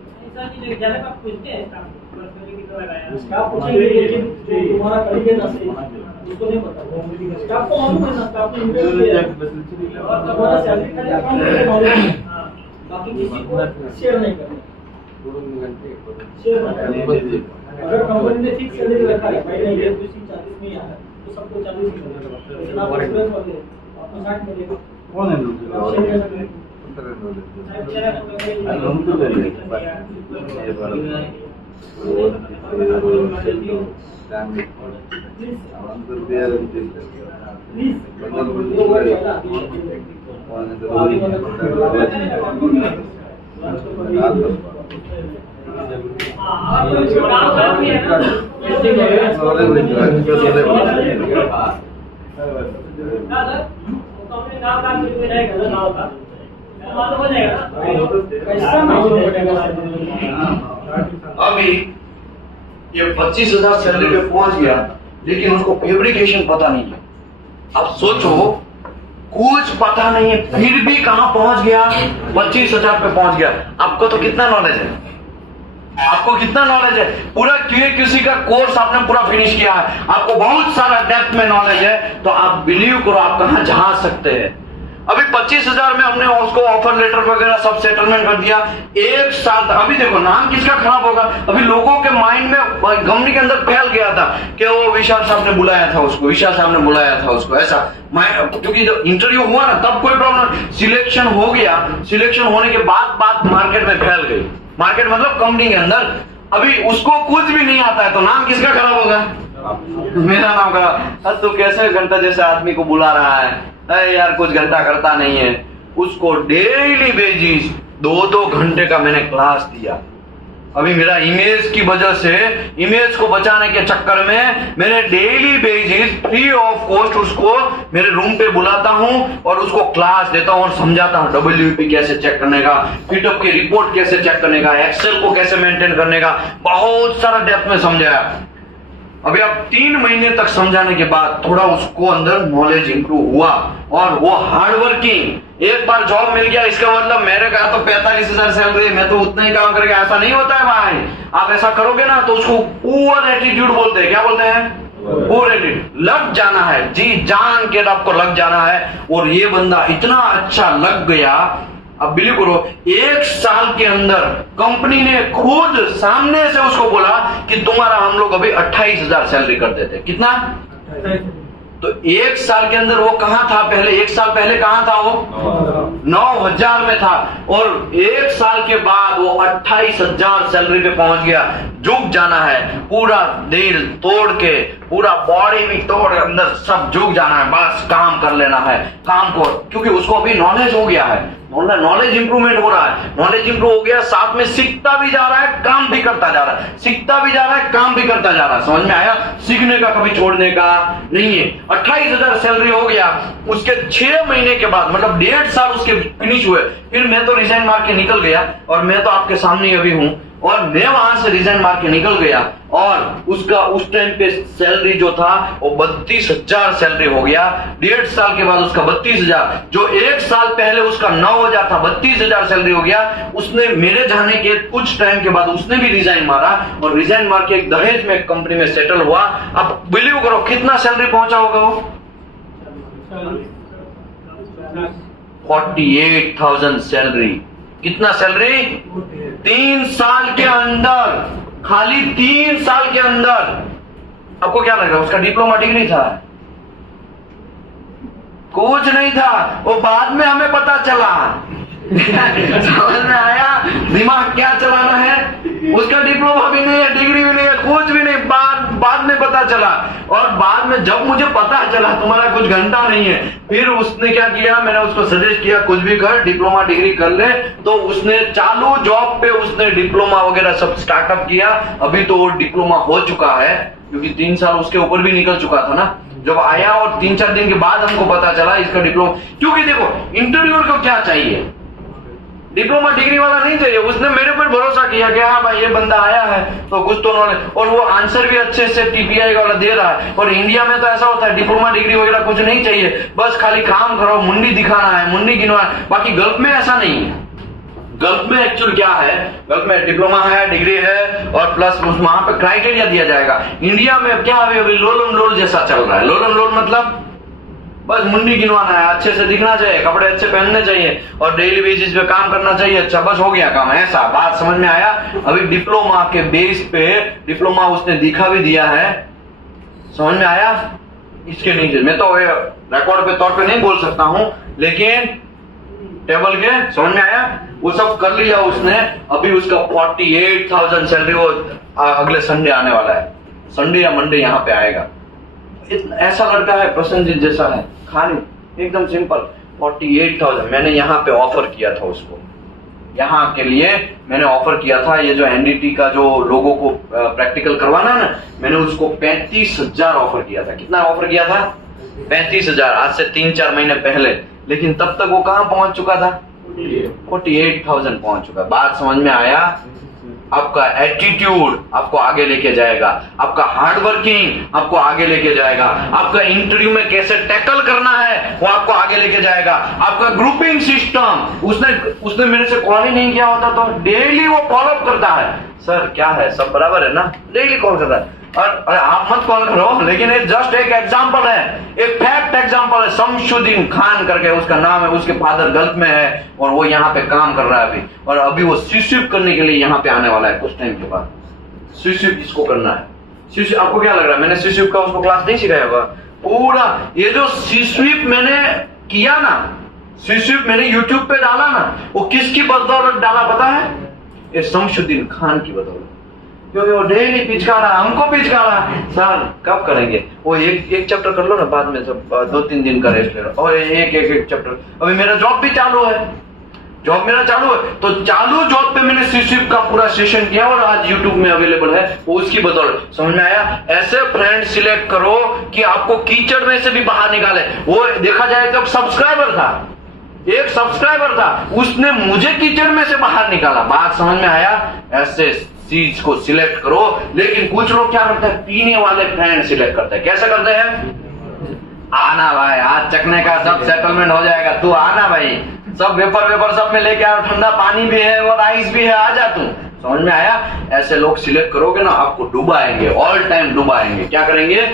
स्टाफ पूछेंगे, लेकिन जो तुम्हारा कलीग है ना उसको नहीं पता, स्टाफ को मालूम है ना, स्टाफ ने इंटरव्यू दिया और तुम्हारा सैलरी खाली अकाउंट में मालूम है, बाकी किसी को शेयर नहीं करना, शेयर नहीं करना। अगर कंपनी ने फिक्स सैलरी रखा है भाई ये 40 में आया तो सबको 40 मिलेगा, लेकिन आप एक्सप्रेस वाले आपको 60 मिलेगा। कौन है अभी ये 25,000 सैलरी पे पहुंच गया लेकिन उसको फैब्रिकेशन पता नहीं है। अब सोचो कुछ पता नहीं है फिर भी कहां पहुंच गया, 25,000 पे पहुंच गया। आपको तो कितना नॉलेज है, आपको कितना नॉलेज है? पूरा QA/QC का कोर्स आपने पूरा फिनिश किया है, आपको बहुत सारा डेप्थ में नॉलेज है, तो आप बिलीव करो आप कहां जा सकते हैं। अभी 25,000 में हमने उसको ऑफर लेटर वगैरह सब सेटलमेंट कर दिया। 1 साल अभी देखो नाम किसका खराब होगा। अभी लोगों के माइंड में कंपनी के अंदर फैल गया था कि वो विशाल साहब ने बुलाया था उसको, विशाल साहब ने बुलाया था उसको, ऐसा क्योंकि जब इंटरव्यू हुआ ना तब कोई प्रॉब्लम, सिलेक्शन हो गया, सिलेक्शन होने के बाद बात मार्केट में फैल गई। मार्केट मतलब कंपनी के अंदर। अभी उसको कुछ भी नहीं आता है तो नाम किसका खराब होगा? मेरा नाम खराब। तू कैसे घंटा जैसे आदमी को बुला रहा है, अरे यार कुछ घंटा करता नहीं है। उसको डेली बेसिस 2-2 घंटे का मैंने क्लास दिया। अभी मेरा इमेज की वजह से, इमेज को बचाने के चक्कर में मैंने daily basis free of cost उसको मेरे रूम पे बुलाता हूं और उसको क्लास देता हूं और समझाता हूं WP कैसे चेक करने का, फिटअप की रिपोर्ट कैसे चेक करने का, एक्सेल को कैसे मेंटेन करने का, बहुत सारा डेप्थ में समझाया। अभी अब 3 महीने तक समझाने के बाद थोड़ा उसको अंदर नॉलेज इंप्रूव हुआ और वो हार्ड वर्किंग। एक बार जॉब मिल गया इसका मतलब मेरे का तो 45,000 सैलरी, मैं तो उतना ही काम करके, ऐसा नहीं होता है भाई। आप ऐसा करोगे ना तो उसको पुअर एटीट्यूड बोलते हैं। क्या बोलते हैं? Poor attitude. लग जाना है, जी जान के आपको लग जाना है। और ये बंदा इतना अच्छा लग गया, अब बिलीव करो 1 साल के अंदर कंपनी ने खुद सामने से उसको बोला कि तुम्हारा हम लोग अभी 28,000 सैलरी कर देते। कितना? तो 1 साल के अंदर वो कहां था पहले? 1 साल पहले कहां था वो? 9,000 में था और 1 साल के बाद वो 28,000 सैलरी पे पहुंच गया। झुक जाना है, पूरा दिल तोड़ के, पूरा बॉडी भी तोड़ के अंदर सब झुक जाना है, बस काम कर लेना है काम को, क्योंकि उसको अभी नॉलेज हो गया है, नॉलेज इंप्रूवमेंट हो रहा है, नॉलेज इंप्रूव हो गया, साथ में सीखता भी जा रहा है, काम भी करता जा रहा है, सीखता भी जा रहा है, काम भी करता जा रहा है। समझ में आया? सीखने का कभी छोड़ने का नहीं है। 28,000 सैलरी हो गया। उसके 6 महीने के बाद, मतलब 1.5 साल उसके फिनिश हुए, फिर मैं तो रिजाइन मार के निकल गया और मैं तो आपके सामने अभी हूं। और मैं वहां से रिजाइन मार के निकल गया और उसका उस टाइम पे सैलरी जो था वो 32,000 सैलरी हो गया। 1.5 साल के बाद उसका 32,000, जो 1 साल पहले उसका 9,000 था, 32,000 सैलरी हो गया। उसने मेरे जाने के कुछ टाइम के बाद उसने भी रिजाइन मारा और रिजाइन मार के एक दहेज में कंपनी में सेटल हुआ। अब बिलीव करो कितना सैलरी पहुंचा होगा वो? 48,000 सैलरी। कितना सैलरी? 3 साल के अंदर, खाली 3 साल के अंदर। आपको क्या लग रहा है? उसका डिप्लोमा डिग्री था? कुछ नहीं था, वो बाद में हमें पता चला। समझ में आया? दिमाग क्या चलाना है। उसका डिप्लोमा भी नहीं है, डिग्री भी नहीं है, कुछ भी नहीं, बाद में पता चला। और बाद में जब मुझे पता चला तुम्हारा कुछ घंटा नहीं है, फिर उसने क्या किया, मैंने उसको सजेस्ट किया कुछ भी कर, डिप्लोमा डिग्री कर ले। तो उसने चालू जॉब पे उसने डिप्लोमा वगैरह सब स्टार्टअप किया। अभी तो वो डिप्लोमा हो चुका है, क्योंकि 3 साल उसके ऊपर भी निकल चुका था ना जब आया। और 3-4 दिन के बाद हमको पता चला इसका डिप्लोमा, क्योंकि देखो इंटरव्यूअर को क्या चाहिए? डिप्लोमा डिग्री वाला नहीं चाहिए। उसने मेरे पर भरोसा किया कि हाँ भाई ये बंदा आया है तो कुछ तो नॉलेज, और वो आंसर भी अच्छे से TPI वाला दे रहा है। और इंडिया में तो ऐसा होता है डिप्लोमा डिग्री वगैरह कुछ नहीं चाहिए, बस खाली काम करो, मुंडी दिखाना है, मुंडी गिनवाना है। बाकी गल्फ में ऐसा नहीं है। गल्फ में एक्चुअल क्या है, गल्फ में डिप्लोमा है, डिग्री है और प्लस वहां पे क्राइटेरिया दिया जाएगा। इंडिया में क्या है, अभी लोलम लोल जैसा चल रहा है। लोलम लोल मतलब बस मुंडी गिनवाना है, अच्छे से दिखना चाहिए, कपड़े अच्छे पहनने चाहिए और डेली बेसिस पे काम करना चाहिए। अच्छा बस हो गया काम, ऐसा बात समझ में आया? अभी डिप्लोमा के बेस पे डिप्लोमा उसने दिखा भी दिया है। समझ में आया? इसके नीचे मैं तो रिकॉर्ड पे तौर पे नहीं बोल सकता हूं, लेकिन टेबल के समझ में आया, वो सब कर लिया उसने। अभी उसका 48,000 सैलरी, वो अगले संडे आने वाला है, संडे या मंडे यहाँ पे आएगा। ऐसा लड़का है, प्रसन्नजीत जैसा है, खाली एकदम सिंपल। 48,000 मैंने यहाँ पे ऑफर किया था उसको, यहाँ के लिए मैंने ऑफर किया था। ये जो NDT का जो लोगों को प्रैक्टिकल करवाना है ना, मैंने उसको 35,000 ऑफर किया था। कितना ऑफर किया था? 35,000, आज से 3-4 महीने पहले। लेकिन तब तक वो कहां पहुंच चुका था? 48,000 पहुंच चुका। बात समझ में आया? आपका एटीट्यूड आपको आगे लेके जाएगा, आपका हार्ड वर्किंग आपको आगे लेके जाएगा, आपका इंटरव्यू में कैसे टैकल करना है वो आपको आगे लेके जाएगा, आपका ग्रुपिंग सिस्टम। उसने मेरे से कॉल ही नहीं किया होता तो डेली वो फॉलो अप करता है, सर क्या है, सब बराबर है ना, डेली कॉल करता है। और आप मत कॉल करो, लेकिन ये जस्ट एक एग्जांपल है, एक फैक्ट एग्जांपल है। शमशुद्दीन खान करके उसका नाम है, उसके फादर गल्फ में है और वो यहाँ पे काम कर रहा है अभी। और अभी वो सीस्वीप करने के लिए यहाँ पे आने वाला है कुछ टाइम के बाद। सीस्वीप इसको करना है। सीस्वीप आपको क्या लग रहा है, मैंने सीस्वीप का उसको क्लास नहीं सिखाया होगा? पूरा ये जो सीस्वीप मैंने किया ना, सीस्वीप मैंने यूट्यूब पे डाला ना, वो किसकी बदौलत डाला पता है? ये शमशुद्दीन खान की बदौलत। क्योंकि वो डेली पिचका रहा, हमको पिचका रहा। सर कब करेंगे वो, एक चैप्टर कर लो ना, बाद में सब 2-3 दिन का रेस्ट ले लो, और एक चैप्टर। अभी मेरा जॉब भी चालू है, जॉब मेरा चालू है, तो चालू जॉब पे मैंने सीशिप का पूरा सेशन किया और आज यूट्यूब में अवेलेबल है, वो उसकी बदौलत। समझ में आया? ऐसे फ्रेंड सिलेक्ट करो कि आपको कीचड़ में से भी बाहर निकाले। वो देखा जाए तो सब्सक्राइबर था, एक सब्सक्राइबर था, उसने मुझे कीचड़ में से बाहर निकाला। बात समझ में आया? ऐसे चीज को सिलेक्ट करो। लेकिन कुछ लोग क्या करते हैं, पीने वाले फ्रेंड सिलेक्ट करते हैं। कैसे करते हैं? आना भाई, आज चखने का सब सेटलमेंट हो जाएगा, तू आना भाई, सब वेपर सब में लेके आओ, ठंडा पानी भी है और आइस भी है, आ जा तू। समझ में आया? ऐसे लोग सिलेक्ट करोगे ना, आपको डुबाएंगे, ऑल टाइम डुबाएंगे। क्या करेंगे?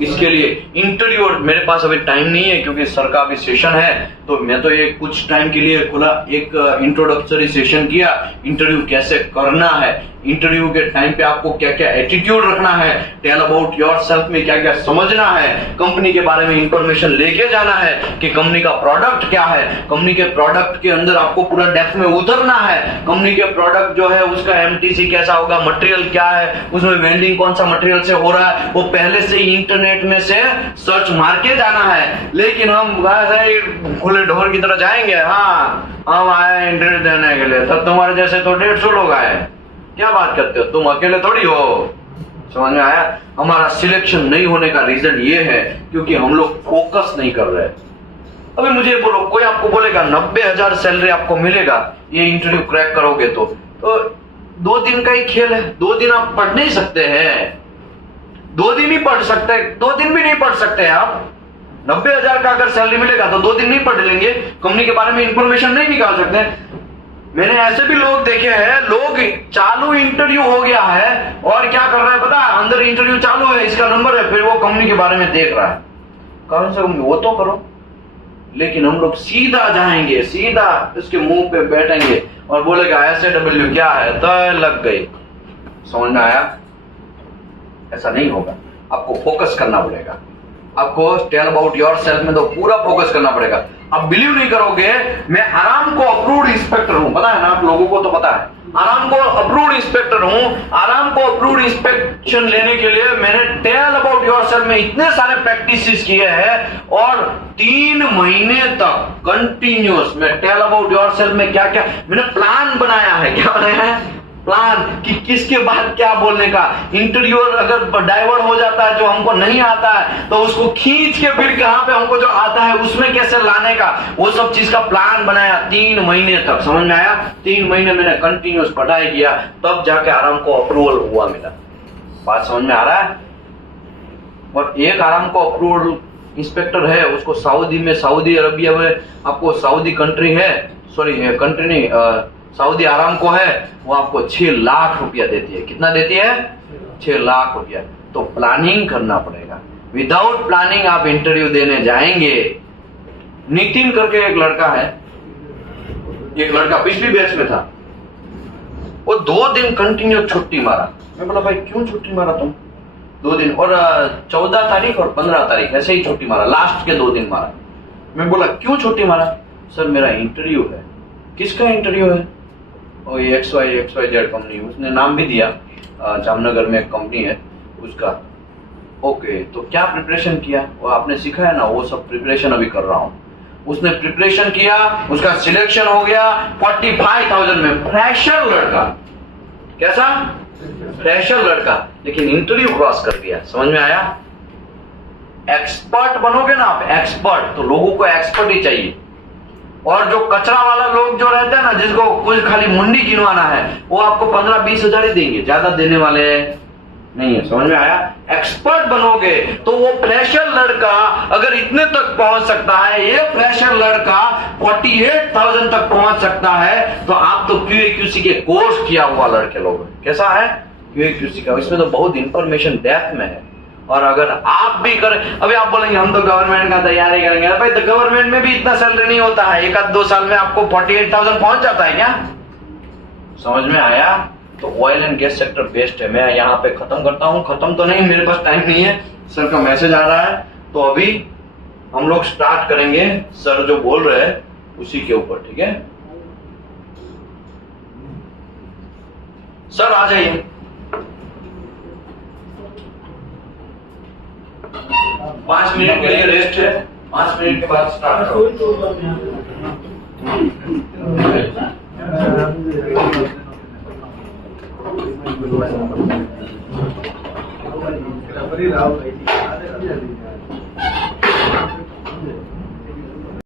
इसके लिए इंटरव्यू, मेरे पास अभी टाइम नहीं है क्योंकि सर का अभी सेशन है, तो मैं तो ये कुछ टाइम के लिए खुला, एक इंट्रोडक्टरी सेशन किया, इंटरव्यू कैसे करना है, इंटरव्यू के टाइम पे आपको क्या क्या एटीट्यूड रखना है, टेल अबाउट योरसेल्फ में क्या क्या समझना है, कंपनी के बारे में इंफॉर्मेशन लेके जाना है कि कंपनी का प्रोडक्ट क्या है, कंपनी के प्रोडक्ट के अंदर आपको पूरा डेप्थ में उतरना है, कंपनी के प्रोडक्ट जो है उसका एमटीसी कैसा होगा, मटेरियल क्या है, उसमें वेंडिंग कौन सा मटेरियल से हो रहा है, वो पहले से ही इंटरनेट में से सर्च मार के जाना है। लेकिन हम खुले ढोर की तरह जाएंगे, हाँ हम आए इंटरव्यू देने के लिए, तब तुम्हारे जैसे तो 150 लोग आए, क्या बात करते हो, तुम अकेले थोड़ी हो। समझ में आया? हमारा सिलेक्शन नहीं होने का रीजन ये है क्योंकि हम लोग फोकस नहीं कर रहे। अभी मुझे बोलो, कोई आपको बोलेगा 90,000 सैलरी आपको मिलेगा ये इंटरव्यू क्रैक करोगे तो 2 दिन का ही खेल है, 2 दिन आप पढ़ नहीं सकते हैं, 2 दिन ही पढ़ सकते, 2 दिन भी नहीं पढ़ सकते आप। 90,000 का अगर सैलरी मिलेगा तो 2 दिन नहीं पढ़ लेंगे, कंपनी के बारे में इंफॉर्मेशन नहीं निकाल सकते। मैंने ऐसे भी लोग देखे हैं, लोग चालू इंटरव्यू हो गया है और क्या कर रहा है पता है, अंदर इंटरव्यू चालू है, इसका नंबर है, फिर वो कंपनी के बारे में देख रहा है। कौन सा कंपनी, वो तो करो। लेकिन हम लोग सीधा जाएंगे, सीधा उसके मुंह पे बैठेंगे और बोलेगा SAW क्या है, तो लग गई। समझ में आया? ऐसा नहीं होगा, आपको फोकस करना पड़ेगा, आपको टेल अबाउट योरसेल्फ में तो पूरा फोकस करना पड़ेगा। अब बिलीव नहीं करोगे, मैं आराम को अप्रूव्ड इंस्पेक्टर हूं, पता है ना आप लोगों को, तो पता है आराम को अप्रूव्ड इंस्पेक्टर हूं। आराम को अप्रूव्ड इंस्पेक्शन लेने के लिए मैंने टेल अबाउट योरसेल्फ में इतने सारे प्रैक्टिसेस किए हैं और 3 महीने तक कंटिन्यूअस में टेल अबाउट योरसेल्फ में क्या क्या मैंने प्लान बनाया है। क्या बनाया है? प्लान, कि किसके बाद क्या बोलने का। इंटरव्यूअर अगर डाइवर्ट हो जाता है, जो हमको नहीं आता है, तो उसको खींच के फिर कहां पे हमको जो आता है उसमें कैसे लाने का, वो सब चीज का प्लान बनाया 3 महीने तक। समझ में आया? 3 महीने मैंने कंटिन्यूअस पढ़ाई किया, तब जाके आराम को अप्रूवल हुआ मेरा। बात समझ में आ रहा है? और एक आराम को अप्रूवल इंस्पेक्टर है, उसको सऊदी में, सऊदी अरबिया में, आपको सऊदी कंट्री है, सॉरी कंट्री नहीं, सऊदी आराम को है, वो आपको 6 लाख रुपया देती है। कितना देती है? 6 लाख रुपया। तो प्लानिंग करना पड़ेगा, विदाउट प्लानिंग आप इंटरव्यू देने जाएंगे। नितिन करके एक लड़का है, एक लड़का पिछली बैच में था, वो 2 दिन कंटिन्यू छुट्टी मारा। मैं बोला भाई क्यों छुट्टी मारा तुम? 2 दिन, और 14 तारीख और 15 तारीख ऐसे ही छुट्टी मारा, लास्ट के 2 दिन मारा। मैं बोला क्यों छुट्टी मारा? सर मेरा इंटरव्यू है। किसका इंटरव्यू है? और ये XYZ कंपनी, उसने नाम भी दिया, जामनगर में एक कंपनी है उसका। ओके, तो क्या प्रिपरेशन किया? वो आपने सीखा है ना, वो सब प्रिपरेशन अभी कर रहा हूं। उसने प्रिपरेशन किया, उसका सिलेक्शन हो गया 45,000 में। फ्रेशर लड़का, कैसा? फ्रेशर लड़का, लेकिन इंटरव्यू क्रॉस कर दिया। समझ में आया? एक्सपर्ट बनोगे ना आप, एक्सपर्ट, तो लोगों को एक्सपर्ट ही चाहिए। और जो कचरा वाला लोग जो रहते हैं ना, जिसको कुछ खाली मुंडी गिनवाना है, वो आपको 15-20 हजार ही देंगे, ज्यादा देने वाले नहीं है। समझ में आया? एक्सपर्ट बनोगे तो वो फ्रेशर लड़का अगर इतने तक पहुंच सकता है, ये फ्रेशर लड़का 48,000 तक पहुंच सकता है, तो आप तो QA/QC के कोर्स किया हुआ लड़के लोग। कैसा है QA/QC का? इसमें तो बहुत इंफॉर्मेशन डेप्थ में है। और अगर आप भी करें, अभी आप बोलेंगे हम तो गवर्नमेंट का तैयारी करेंगे, भाई तो गवर्नमेंट में भी इतना सैलरी नहीं होता है, 1-2 साल में आपको 48,000 पहुंच जाता है क्या? समझ में आया? तो oil and gas sector best है। मैं यहाँ पे खत्म करता हूँ, खत्म तो नहीं, मेरे पास टाइम नहीं है, सर का मैसेज आ रहा है, तो अभी हम लोग स्टार्ट करेंगे सर जो बोल रहे हैं उसी के ऊपर। ठीक है सर, आ जाइए। 5 मिनट के लिए रेस्ट है, 5 मिनट के बाद स्टार्ट करो। कोई तो बात यहाँ पे राव